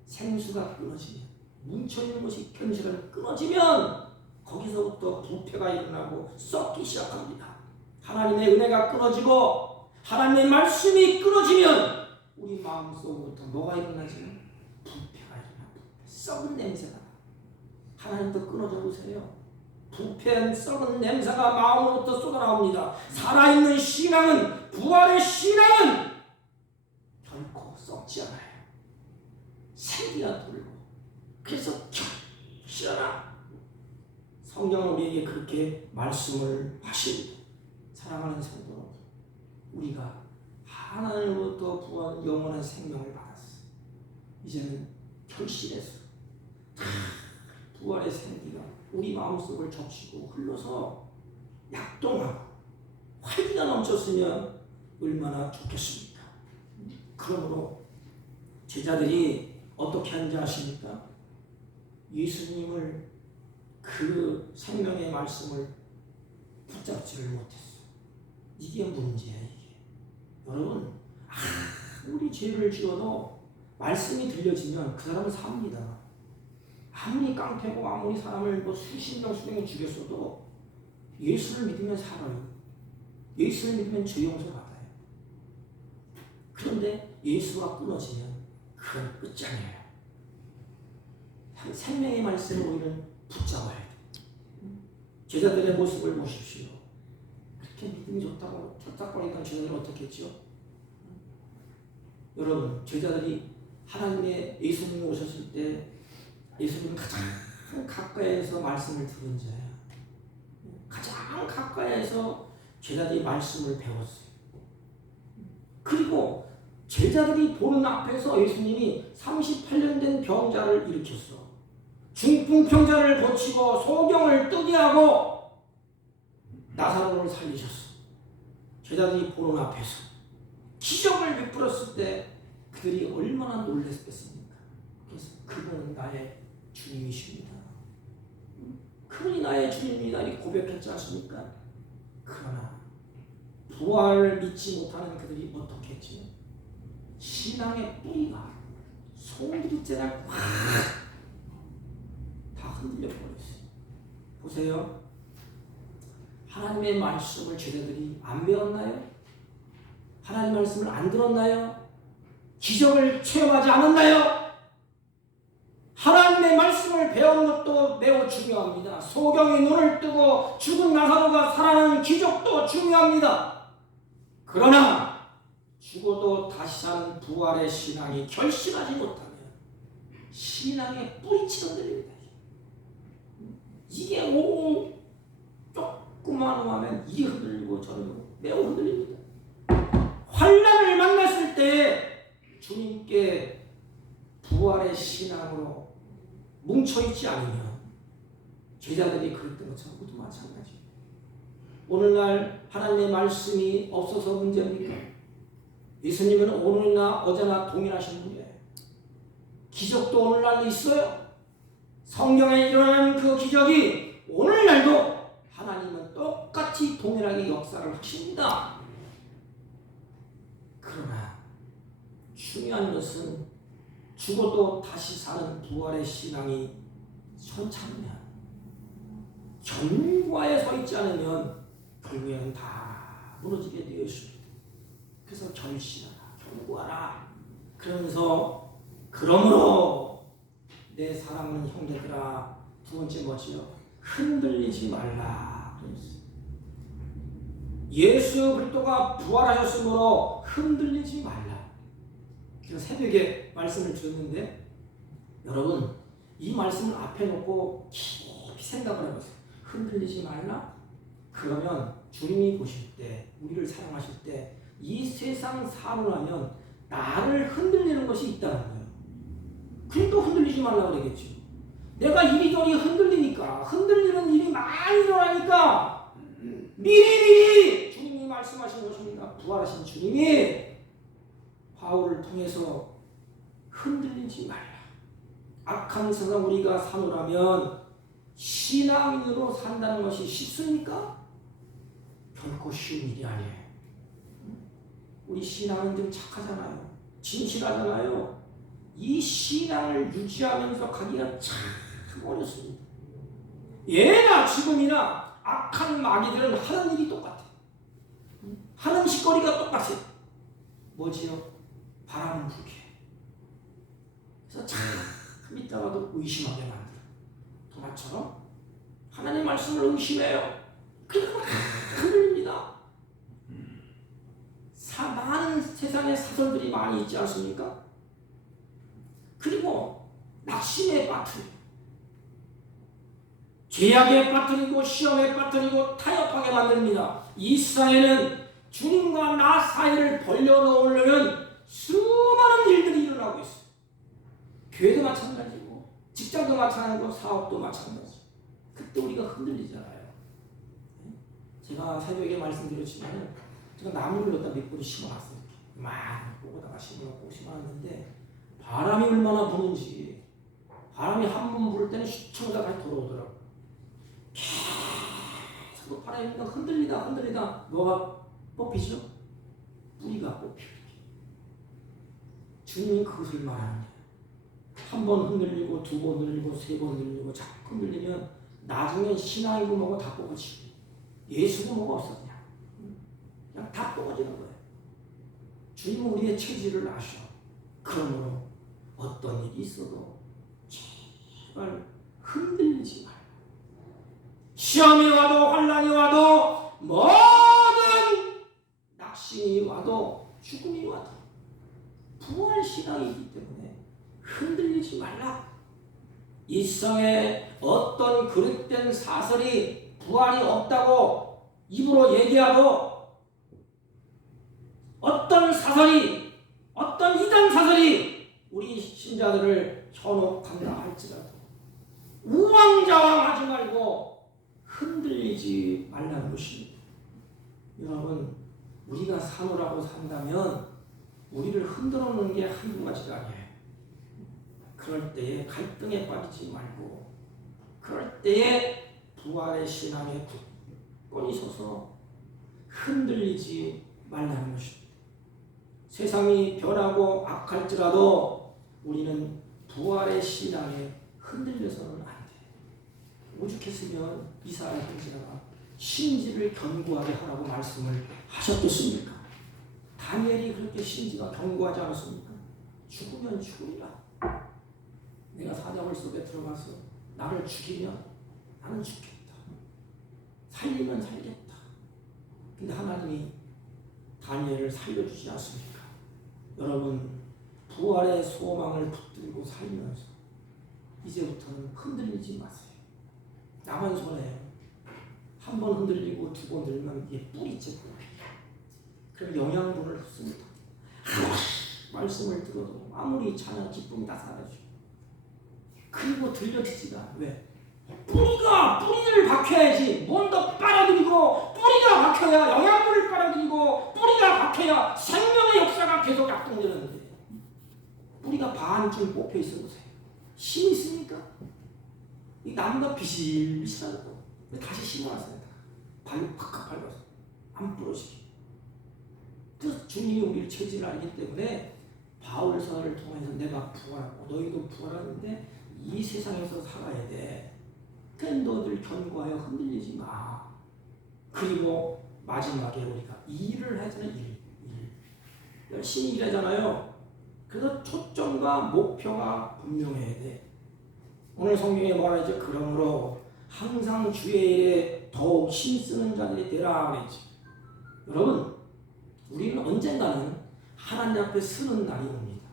생수가 끊어지면, 뭉쳐있는 것이 견실하게 끊어지면 거기서부터 부패가 일어나고 썩기 시작합니다. 하나님의 은혜가 끊어지고 하나님의 말씀이 끊어지면 우리 마음속부터 뭐가 일어나지? 부패가 일어나. 썩은 냄새가 나. 하나님도 끊어져 보세요. 부패한 썩은 냄새가 마음으로부터 쏟아나옵니다. 살아있는 신앙은, 부활의 신앙은 않아요. 생기가 돌고. 그래서 결실하라. 성경은 우리에게 그렇게 말씀을 하십니다. 사랑하는 성도 여러분, 우리가 하나님으로부터 부한 영원한 생명을 받았어요. 이제는 결실해서 부활의 생기가 우리 마음속을 적시고 흘러서 약동하고 활기가 넘쳤으면 얼마나 좋겠습니까? 그러므로 제자들이 어떻게 하는지 아십니까? 예수님을 그 생명의 말씀을 붙잡지를 못했어. 이게 문제야. 이게 여러분, 아무리 죄를 지어도 말씀이 들려지면 그 사람은 삽니다. 아무리 깡패고 아무리 사람을 수십 명 수백 명 죽였어도 예수를 믿으면 살아요. 예수를 믿으면 죄 용서 받아요. 그런데 예수가 끊어지면 그건 끝장이에요. 생명의 말씀을 우리는 붙잡아야 돼. 제자들의 모습을 보십시오. 그렇게 믿음이 좋다고 쫄딱거리던 제자들은 어떻게 했죠? 여러분, 제자들이 하나님의 예수님이 오셨을 때 예수님은 가장 가까이에서 말씀을 들은 자예요. 가장 가까이에서 제자들이 말씀을 배웠어요. 그리고 제자들이 보는 앞에서 예수님이 38년 된 병자를 일으켰어. 중풍병자를 고치고 소경을 뜨게 하고 나사로를 살리셨어. 제자들이 보는 앞에서 기적을 베풀었을 때 그들이 얼마나 놀랐겠습니까? 그래서 그분은 나의 주님이십니다. 그분이 나의 주님입니다. 이렇게 고백했지 않습니까? 그러나 부활을 믿지 못하는 그들이 어떻게 했지? 신앙의 뿌리가 송두리째를 다 흔들려 버렸어요. 보세요. 하나님의 말씀을 제자들이 안 배웠나요? 하나님 말씀을 안 들었나요? 기적을 체험하지 않았나요? 하나님의 말씀을 배운 것도 매우 중요합니다. 소경이 눈을 뜨고 죽은 나사로가 살아나는 기적도 중요합니다. 그러나 죽어도 다시 사는 부활의 신앙이 결실하지 못하면 신앙의 뿌리처럼 들립니다. 이게 조금만 하면 이게 흔들리고 저는 매우 흔들립니다. 환난을 만났을 때 주님께 부활의 신앙으로 뭉쳐있지 않으면 제자들이 그랬던 것처럼 모두 마찬가지예요. 오늘날 하나님의 말씀이 없어서 문제입니까? 예수님은 오늘나 어제나 동일하신 분이에요. 기적도 오늘날도 있어요. 성경에 일어나는 그 기적이 오늘날도 하나님은 똑같이 동일하게 역사를 하십니다. 그러나 중요한 것은 죽어도 다시 사는 부활의 신앙이 천창면 견과에 서 있지 않으면 결국에는 다 무너지게 되어 있습니다. 그래서 결실하라, 견고하라. 그러면서 그러므로 내 사랑하는 형제들아, 두 번째 뭐지요? 흔들리지 말라. 예수 그리스도가 부활하셨으므로 흔들리지 말라. 제가 새벽에 말씀을 드렸는데 여러분 이 말씀을 앞에 놓고 깊이 생각을 해보세요. 흔들리지 말라? 그러면 주님이 보실 때, 우리를 사랑하실 때 이 세상 삶을 하면 나를 흔들리는 것이 있다는 거예요. 그러니까 흔들리지 말라고 그러겠죠. 내가 이리저리 흔들리니까, 흔들리는 일이 많이 일어나니까 미리미리 주님이 말씀하신 것입니다. 부활하신 주님이 바울을 통해서 흔들리지 말라. 악한 세상 우리가 사노라면 신앙인으로 산다는 것이 쉽습니까? 결코 쉬운 일이 아니에요. 우리 신앙은 좀 착하잖아요. 진실하잖아요. 이 신앙을 유지하면서 가기가 참 어렵습니다. 예나 지금이나 악한 마귀들은 하는 일이 똑같아요. 하는 짓거리가 똑같아요. 뭐지요? 바람은 불게. 그래서 참 이따가도 의심하게 만들어. 도마처럼 하나님 말씀을 의심해요. 그래서 흔들립니다. 많은 세상에 사설들이 많이 있지 않습니까? 그리고 낙심에 빠뜨리고 죄악에 빠뜨리고 시험에 빠뜨리고 타협하게 만듭니다. 이 세상에는 주님과 나 사이를 벌려놓으려는 수많은 일들이 일어나고 있어요. 교회도 마찬가지고 직장도 마찬가지고 사업도 마찬가지. 그때 우리가 흔들리잖아요. 제가 새벽에 말씀드렸지만 제가 나무를 갖다 몇 그루 심어놨어요. 막 보고다가 심어놨는데 바람이 얼마나 부는지 바람이 한 번 불 때는 휘청다가 돌아오더라고요. 계속 바람이 흔들리다 뭐가 뽑히죠? 뿌리가 뽑히죠. 주님이 그것을 말하는 거예요. 한 번 흔들리고 두 번 흔들리고 세 번 흔들리고 자꾸 흔들리면 나중에 신앙이고 뭐고 다 뽑아지고 예수고 뭐가 없어 그냥 다 뽑아지는 거예요. 주님은 우리의 체질을 아셔. 그러므로 어떤 일이 있어도 제발 흔들리지 말고 시험이 와도 환난이 와도 모든 낙심이 와도 죽음이 와도 부활신앙이기 때문에 흔들리지 말라. 이 세상에 어떤 그릇된 사설이 부활이 없다고 입으로 얘기하고 어떤 사설이 어떤 이단 사설이 우리 신자들을 현혹한다 할지라도 우왕좌왕하지 말고 흔들리지 말라는 것입니다. 여러분 우리가 사노라고 산다면 우리를 흔들어 놓는 게 한두 가지가 아니에요. 그럴 때에 갈등에 빠지지 말고 그럴 때에 부활의 신앙에 굳건히 서서 흔들리지 말라는 것입니다. 세상이 변하고 악할지라도 우리는 부활의 신앙에 흔들려서는 안 돼. 오죽했으면 이사야 선지자가 신지를 견고하게 하라고 말씀을 하셨겠습니까? 다니엘이 그렇게 신지가 견고하지 않았습니까? 죽으면 죽으리라. 내가 사자굴 속에 들어가서 나를 죽이면 나는 죽겠다. 살리면 살겠다. 근데 하나님이 다니엘을 살려주지 않습니까? 여러분 부활의 소망을 붙들고 살면서 이제부터는 흔들리지 마세요. 남한 손에 한 번 흔들리고 두 번 들면 이게 뿌리째 뿌리. 그럼 영양분을 흡습니다. 말씀을 들어도 아무리 찬양 기쁨이 다 사라지고 그리고 들려지지가 않아. 왜? 뿌리를 박혀야지. 뭔가 빨아들이고 뿌리가 박혀야 영양분을 빨아들이고 뿌리가 박혀야 생명의 역사가 계속 약동되는데 뿌리가 반쯤 뽑혀 있어 보세요. 힘이 있습니까? 이 나무가 비실비실하고 다시 심어놨어요. 발로 팍팍 밟아서 안 부러지게. 그래서 주님이 우리를 체질을 알기 때문에 바울서를 통해서 내가 부활하고 너희도 부활하는데 이 세상에서 살아야 돼. 그러니까 너희들 견고하여 흔들리지 마. 그리고 마지막에 우리가 일을 하잖아요. 일. 열심히 일하잖아요. 그래서 초점과 목표가 분명해야 돼. 오늘 성경에 뭐라 하죠? 그러므로 항상 주의 일에 더욱 힘쓰는 자들이 되라 그랬지. 여러분 우리는 언젠가는 하나님 앞에 서는 날이 옵니다.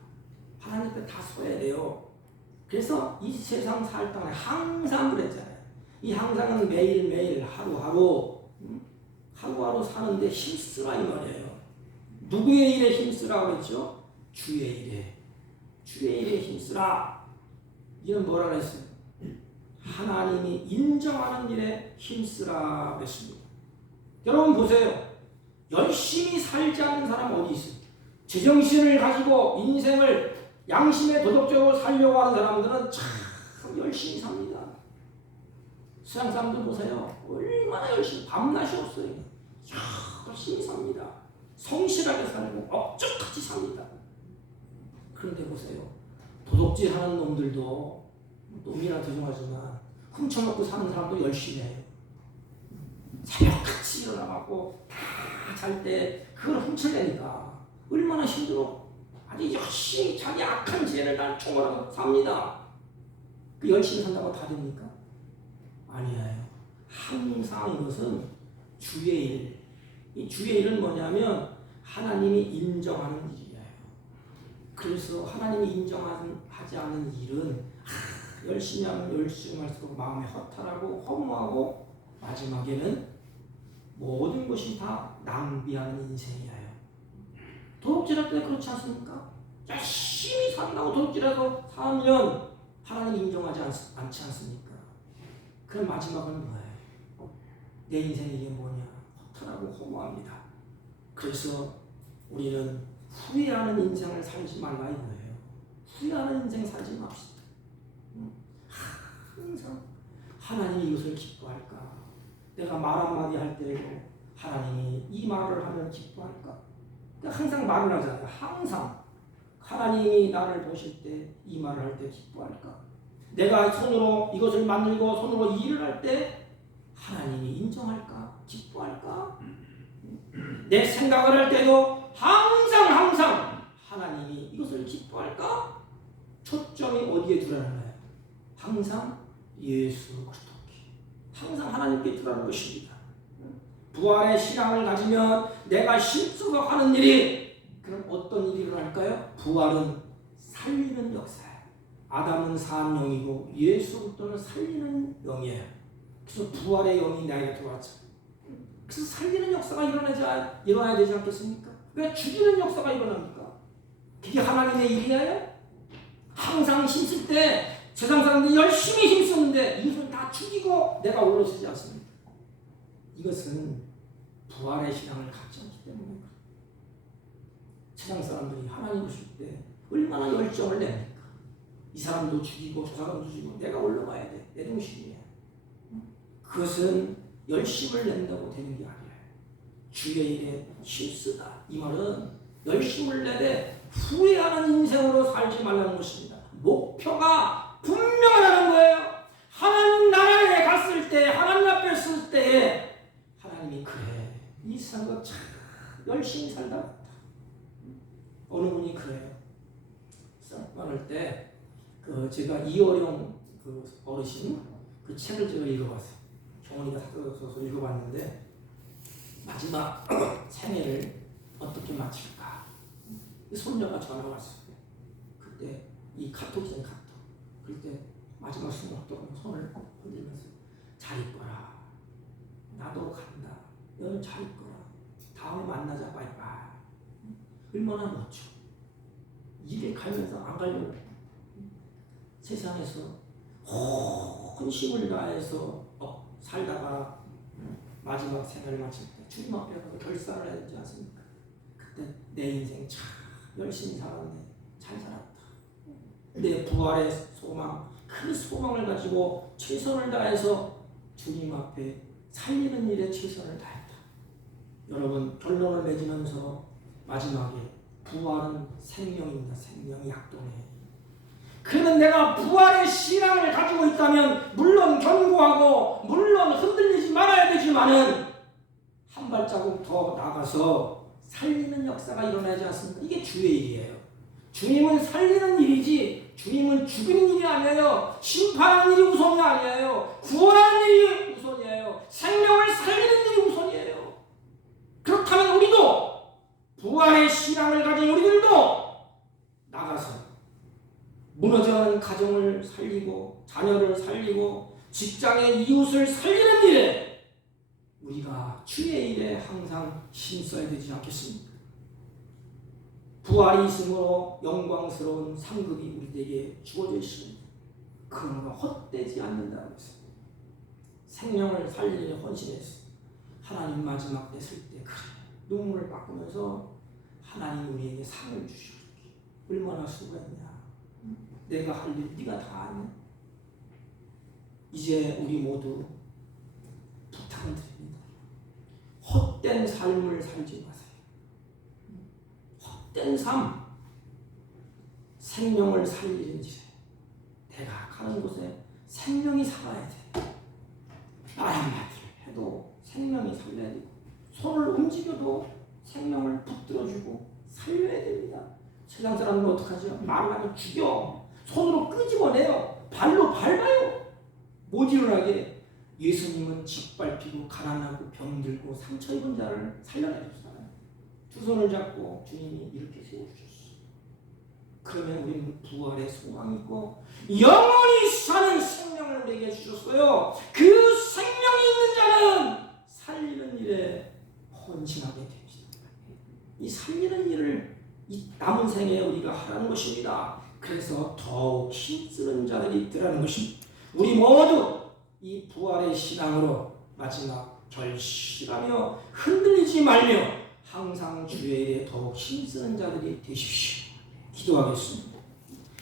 하나님 앞에 다 서야 돼요. 그래서 이 세상 살 동안에 항상 그랬잖아요. 이 항상은 매일매일 하루하루 사는데 힘쓰라 이 말이에요. 누구의 일에 힘쓰라 그랬죠? 주의 일에 힘쓰라. 이건 뭐라 그랬어요? 하나님이 인정하는 일에 힘쓰라 그랬습니다. 여러분 보세요. 열심히 살지 않는 사람 어디 있어요? 제정신을 가지고 인생을 양심의 도덕적으로 살려고 하는 사람들은 참 열심히 삽니다. 서양 사람들 보세요. 얼마나 열심히 밤낮이 없어요. 열심히 삽니다. 성실하게 살고 억적같이 삽니다. 그런데 보세요. 도둑질하는 놈들도 놈이라 죄송하지만 훔쳐먹고 사는 사람도 열심히 해요. 새벽같이 일어나갖고 다 잘 때 그걸 훔쳐내니까 얼마나 힘들어. 아주 열심히 자기 악한 죄를 다 총알아서 삽니다. 그 열심히 산다고 다 됩니까? 아니에요. 항상 이것은 주의 일. 이 주의 일은 뭐냐면 하나님이 인정하는 일이에요. 그래서 하나님이 인정하지 않은 일은 열심히 하면 열심히 할수록 마음이 허탈하고 허무하고 마지막에는 모든 것이 다 낭비하는 인생이에요. 도둑질할 때 그렇지 않습니까? 열심히 산다고 도둑질해서 살면 하나님 인정하지 않지 않습니까? 그럼 마지막은 뭐예요? 내 인생이 이게 뭐냐? 허탈하고 허무합니다. 그래서 우리는 후회하는 인생을 살지 말라 이거예요. 후회하는 인생 살지 맙시다. 항상 하나님이 이것을 기뻐할까? 내가 말 한마디 할 때에도 하나님이 이 말을 하면 기뻐할까? 그러니까 항상 말을 하잖아요. 항상 하나님이 나를 보실 때 이 말을 할 때 기뻐할까? 내가 손으로 이것을 만들고 손으로 일을 할 때 하나님이 인정할까? 기뻐할까? 내 생각을 할 때도 항상 하나님이 이것을 기뻐할까? 초점이 어디에 두라는 거예요? 항상 예수 그리스도께, 항상 하나님께 두라는 것입니다. 부활의 신앙을 가지면 내가 실수로 하는 일이, 그럼 어떤 일이 일어날까요? 부활은 살리는 역사예요. 아담은 산 영이고 예수 그리스도는 살리는 영이에요. 그래서 부활의 영이 나에게 들어왔죠. 그래서 살리는 역사가 일어나야 되지 않겠습니까? 왜 죽이는 역사가 일어납니까? 그게 하나님의 일이에요? 항상 힘쓸 때 세상 사람들이 열심히 힘쓰는데 이것을 다 죽이고 내가 올라서지 않습니다. 이것은 부활의 신앙을 갖지 않기 때문에 세상 사람들이 하나님 오실 때 얼마나 열정을 냅니까? 이 사람도 죽이고 저 사람도 죽이고 내가 올라가야 돼. 내 동심이야. 그것은 열심을 낸다고 되는 게 아니에요. 주의 일에 힘쓰다. 이 말은 열심을 내되 후회하는 인생으로 살지 말라는 것입니다. 목표가 분명하다는 거예요. 하나님 나라에 갔을 때, 하나님 앞에 설 때 하나님이 그래, 이 세상도 참 열심히 살다 왔다. 어느 분이 그래요. 말할 때 제가 이어령 어르신 그 책을 제가 읽어봤어요. 정원이가 사줘서 읽어봤는데 마지막 생애를 어떻게 마칠까? 손녀가 전화가 왔어요. 그때 이 카톡이잖아요, 카톡. 그때 마지막 순간도 손을 흔들면서 잘 있거라. 나도 간다. 너는 잘 있거라. 다음에 만나자. 바이바이. 얼마나 멋져. 이길 가면서 안 가려고. 세상에서 온 힘을 다해서 살다가 마지막 생애를 마칠 때 주님 앞에 가서 결산을 해야 되지 않습니까? 그때 내 인생 참 열심히 살았네. 잘 살았다. 내 부활의 소망, 그 소망을 가지고 최선을 다해서 주님 앞에 살리는 일에 최선을 다했다. 여러분, 결론을 맺으면서 마지막에 부활은 생명입니다. 생명이 약동해. 그러면 내가 부활의 신앙을 가지고 있다면 물론 견고하고 물론 흔들리지 말아야 되지만은 한 발자국 더 나가서 살리는 역사가 일어나지 않습니까? 이게 주의 일이에요. 주님은 살리는 일이지 주님은 죽이는 일이 아니에요. 심판하는 일이 우선이 아니에요. 구원하는 일이 우선이에요. 생명을 살리는 일이 우선이에요. 그렇다면 우리도 부활의 신앙을 가진 우리들도 나가서 무너져가는 가정을 살리고 자녀를 살리고 직장의 이웃을 살리는 일에 우리가 주의 일에 항상 힘써야 되지 않겠습니까? 부활이 있으므로 영광스러운 상급이 우리에게 주어져 있습니다. 그러나 헛되지 않는다고 했습니다. 생명을 살리려 헌신했어. 하나님 마지막 때 쓸 때 그래 눈물을 닦으면서 하나님 우리에게 상을 주시고 얼마나 수고했냐. 내가 할 일 네가 다 하네. 이제 우리 모두 부탁을 드립니다. 헛된 삶을 살지 마세요. 헛된 삶, 생명을 살리는 일에 내가 가는 곳에 생명이 살아야 돼. 말 한마디를 해도 생명이 살려야 되고 손을 움직여도 생명을 붙들어주고 살려야 됩니다. 세상 사람은 어떡하죠? 말을 하면 죽여. 손으로 끄집어내요. 발로 밟아요. 못 일어나게. 예수님은 짓밟히고 가난하고 병들고 상처 입은 자를 살려내셨잖아요. 두 손을 잡고 주님이 이렇게 세워주셨어요. 그러면 우리는 부활의 소망이 있고 영원히 사는 생명을 우리에게 주셨어요. 그 생명이 있는 자는 살리는 일에 헌신하게 됩니다. 이 살리는 일을 이 남은 생에 우리가 하라는 것입니다. 그래서 더욱 힘쓰는 자들이 있더라는 것입니다. 우리 모두 이 부활의 신앙으로 마지막 결실하며 흔들리지 말며 항상 주의 일에 더욱 힘쓰는 자들이 되십시오. 기도하겠습니다.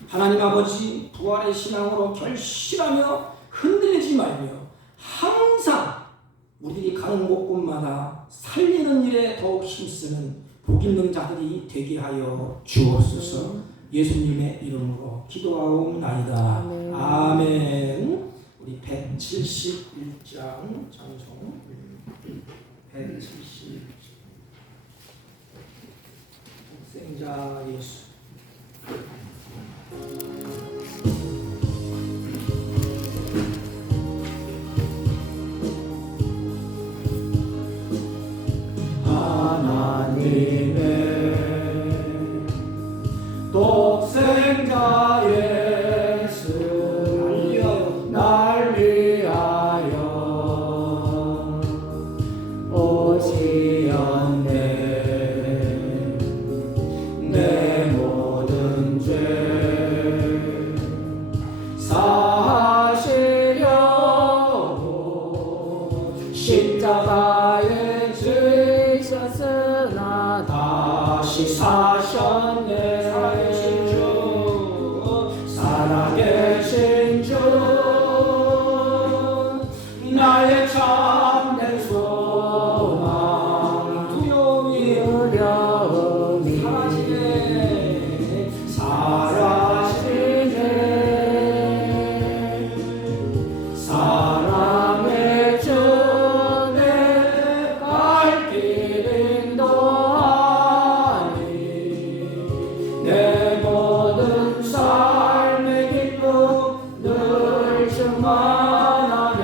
하나님 아버지, 부활의 신앙으로 결실하며 흔들리지 말며 항상 우리들이 가는 곳곳마다 살리는 일에 더욱 힘쓰는 복 있는 자들이 되게 하여 주옵소서. 예수님의 이름으로 기도하옵나이다. 아멘. 아멘. 우리 171장 찬송 171 독생자 예수. 하나님의 독생자 예수 날 위하여 오시었네. 내 모든 죄 사하시려고 십자가에 지셨으나 다시 사셨네. 살아계신 주 나의 참된 소망 두려움이 사라지네. 사랑의 주 내 갈 길 인도하니 내 모든 삶의 기쁨 늘 충만하네.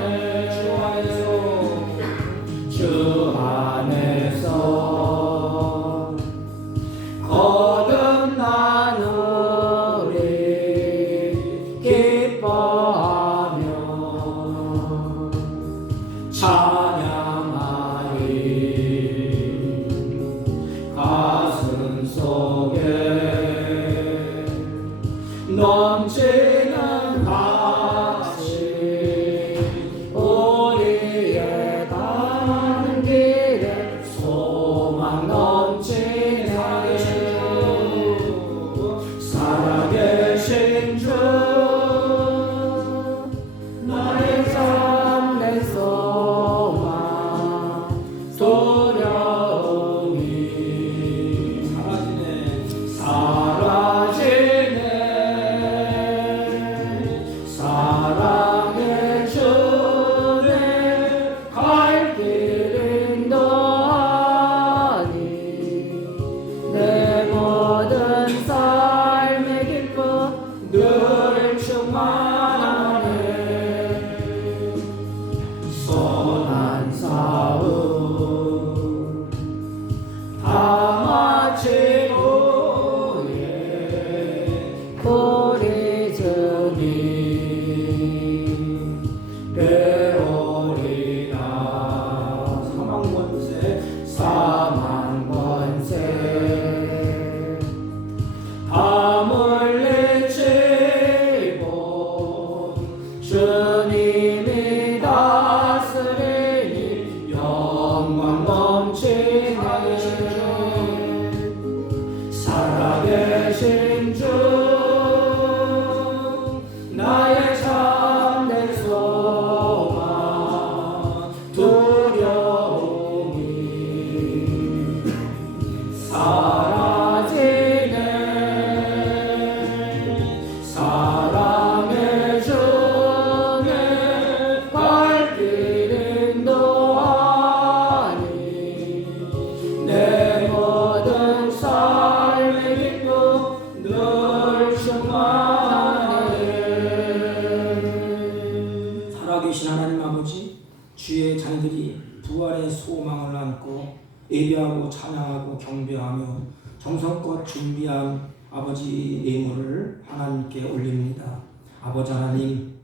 주 안에서 거듭난 우리 기뻐하며 찬양하리. 가슴 속에 넘치는 가치 우리의 가는 길에 소망 넘치네. 살아계신 주 나의 참된 소망 두려움이 사라지네. 사랑의 주내 갈 길 인도하니 내 모든 삶의 기쁨 늘 충만하네. 선한 싸움 다 마치고 우리 주님 배우리라. 사망 권세 다 물리치고 주님이 다스리니 영광 넘치네. 살아계신 주 나의 참된 소망 두려움이 사라지네. 사랑의 주내 갈 길 인도하니 내 모든 삶의 기쁨 늘 충만하네. 살아계신 하나님 아버지, 주의 자녀들이 부활의 소망을 안고 예배하고 찬양하고 경배하며 정성껏 준비한 아버지 예물을 하나님께 올립니다. 아버지 하나님,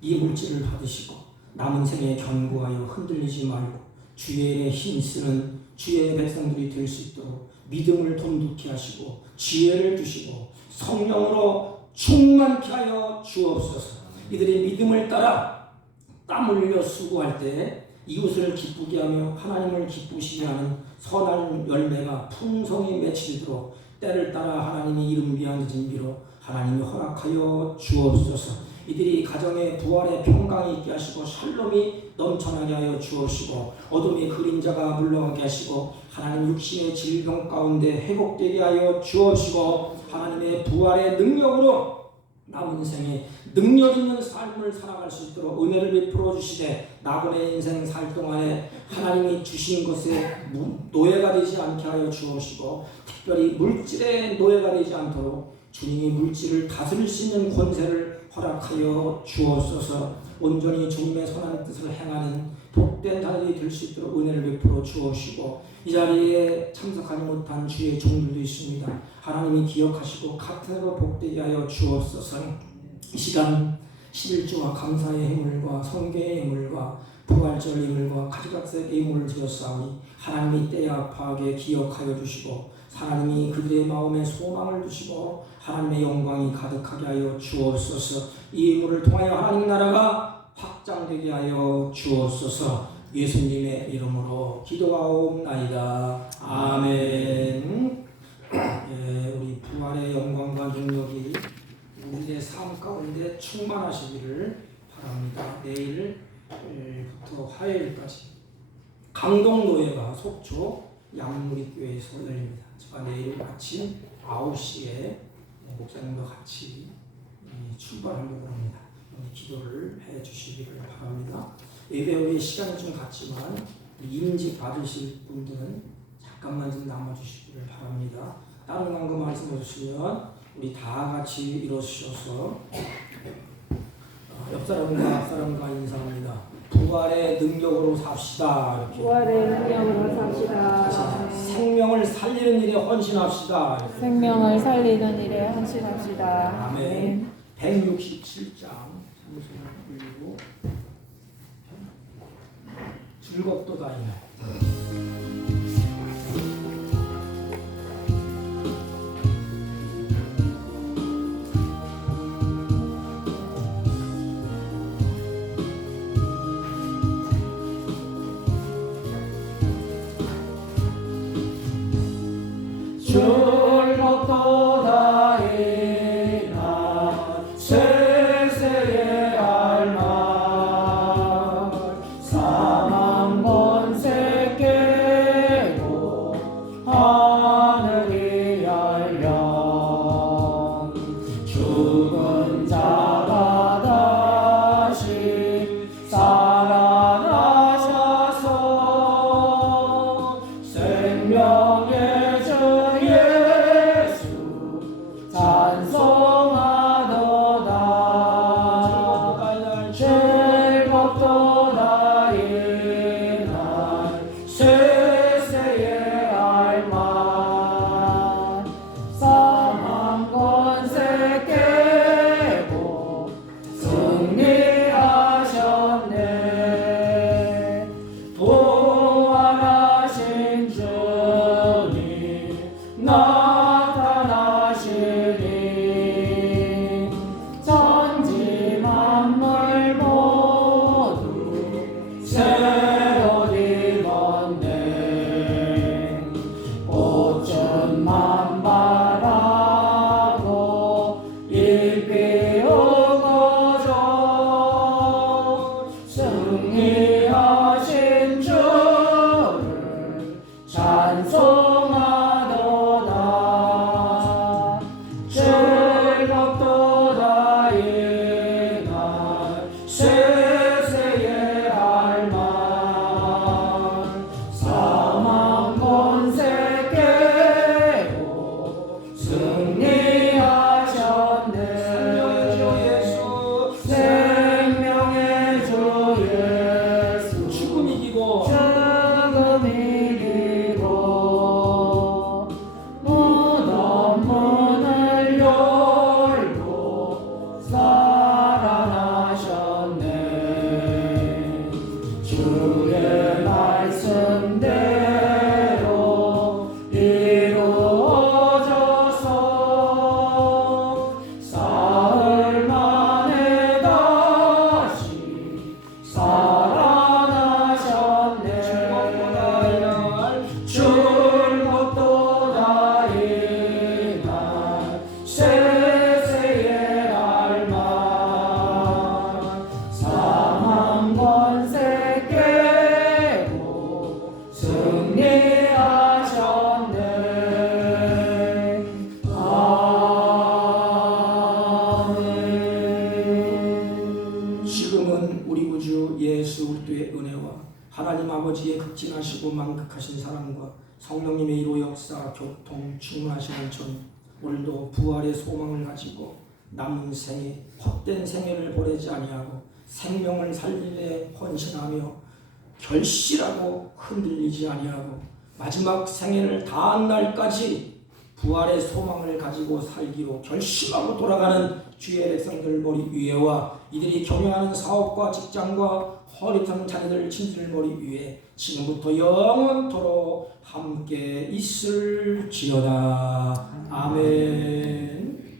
이 물질을 받으시고 남은 생에 견고하여 흔들리지 말고 주의 일에 힘쓰는 주의 백성들이 될 수 있도록 믿음을 돈독히 하시고 지혜를 주시고 성령으로 충만케 하여 주옵소서. 이들이 믿음을 따라 땀 흘려 수고할 때 이웃을 기쁘게 하며 하나님을 기쁘시게 하는 선한 열매가 풍성히 맺히도록 때를 따라 하나님의 이름 위한 진비로 하나님이 허락하여 주옵소서. 이들이 가정에 부활의 평강이 있게 하시고 샬롬이 넘쳐나게 하여 주옵시고 어둠의 그림자가 물러가게 하시고 하나님 육신의 질병 가운데 회복되게 하여 주옵시고 하나님의 부활의 능력으로 남은 생에 능력 있는 삶을 살아갈 수 있도록 은혜를 베풀어 주시되 나그네 인생 살 동안에 하나님이 주신 것에 노예가 되지 않게 하여 주옵시고 특별히 물질의 노예가 되지 않도록 주님이 물질을 다스릴 수 있는 권세를 허락하여 주옵소서. 온전히 주님의 선한 뜻을 행하는 복된 자들이 될 수 있도록 은혜를 베풀어 주옵시고 이 자리에 참석하지 못한 주의 종들도 있습니다. 하나님이 기억하시고 같으로 복되게 하여 주옵소서. 이 시간 11주와 감사의 예물과 성계의 예물과 부활절 예물과 가지각색 예물을 드렸사오니 하나님이 때에 아파하게 기억하여 주시고 하나님이 그들의 마음에 소망을 주시고 하나님의 영광이 가득하게 하여 주옵소서. 이 예물을 통하여 하나님 나라가 확장되게 하여 주옵소서. 예수님의 이름으로 기도하옵나이다. 아멘. 우리 부활의 영광과 능력이 우리의 삶 가운데 충만하시기를 바랍니다. 내일부터 화요일까지 강동노예가 속초 양무리교회에서 열립니다. 제가 내일 아침 9시에 목사님과 같이 출발하려고 합니다. 기도를 해 주시기를 바랍니다. 예배 후에 시간이 좀 갔지만 임직 받으실 분들은 잠깐만 좀 남아주시기를 바랍니다. 다른 광고 말씀 해주시면 우리 다 같이 일어서셔서 옆 사람과 앞 사람과 인사합니다. 부활의 능력으로 삽시다. 이렇게. 부활의 능력으로 삽시다. 생명을 살리는 일에 헌신합시다. 이렇게. 생명을 살리는 일에 헌신합시다. 아멘. 167장 잠시만 올리고 즐겁도다 이날. 즐겁도다 이날 세세의 알말 사망 권세 깨고 하늘이 열려 죽은 자가 다시 살아나셔서 생명의 찬송하도다 즐겁도다 이날 세세의 알만 사망 권세 깨고 승리하셨네 부활하신 주님 나타나시니 천지 만물 모두 새 옷 입었네 크시고 만극하신 사랑과 성령님의 이로 역사 교통 충만하시는 전 오늘도 부활의 소망을 가지고 남은 생에 헛된 생애를 보내지 아니하고 생명을 살리되 헌신하며 결실하고 흔들리지 아니하고 마지막 생애를 다한 날까지 부활의 소망을 가지고 살기로 결심하고 돌아가는 주의 백성들 머리 위에와 이들이 경영하는 사업과 직장과 허리탄 자녀들 친지들 머리 위에 지금부터 영원토록 함께 있을지어다. 아멘.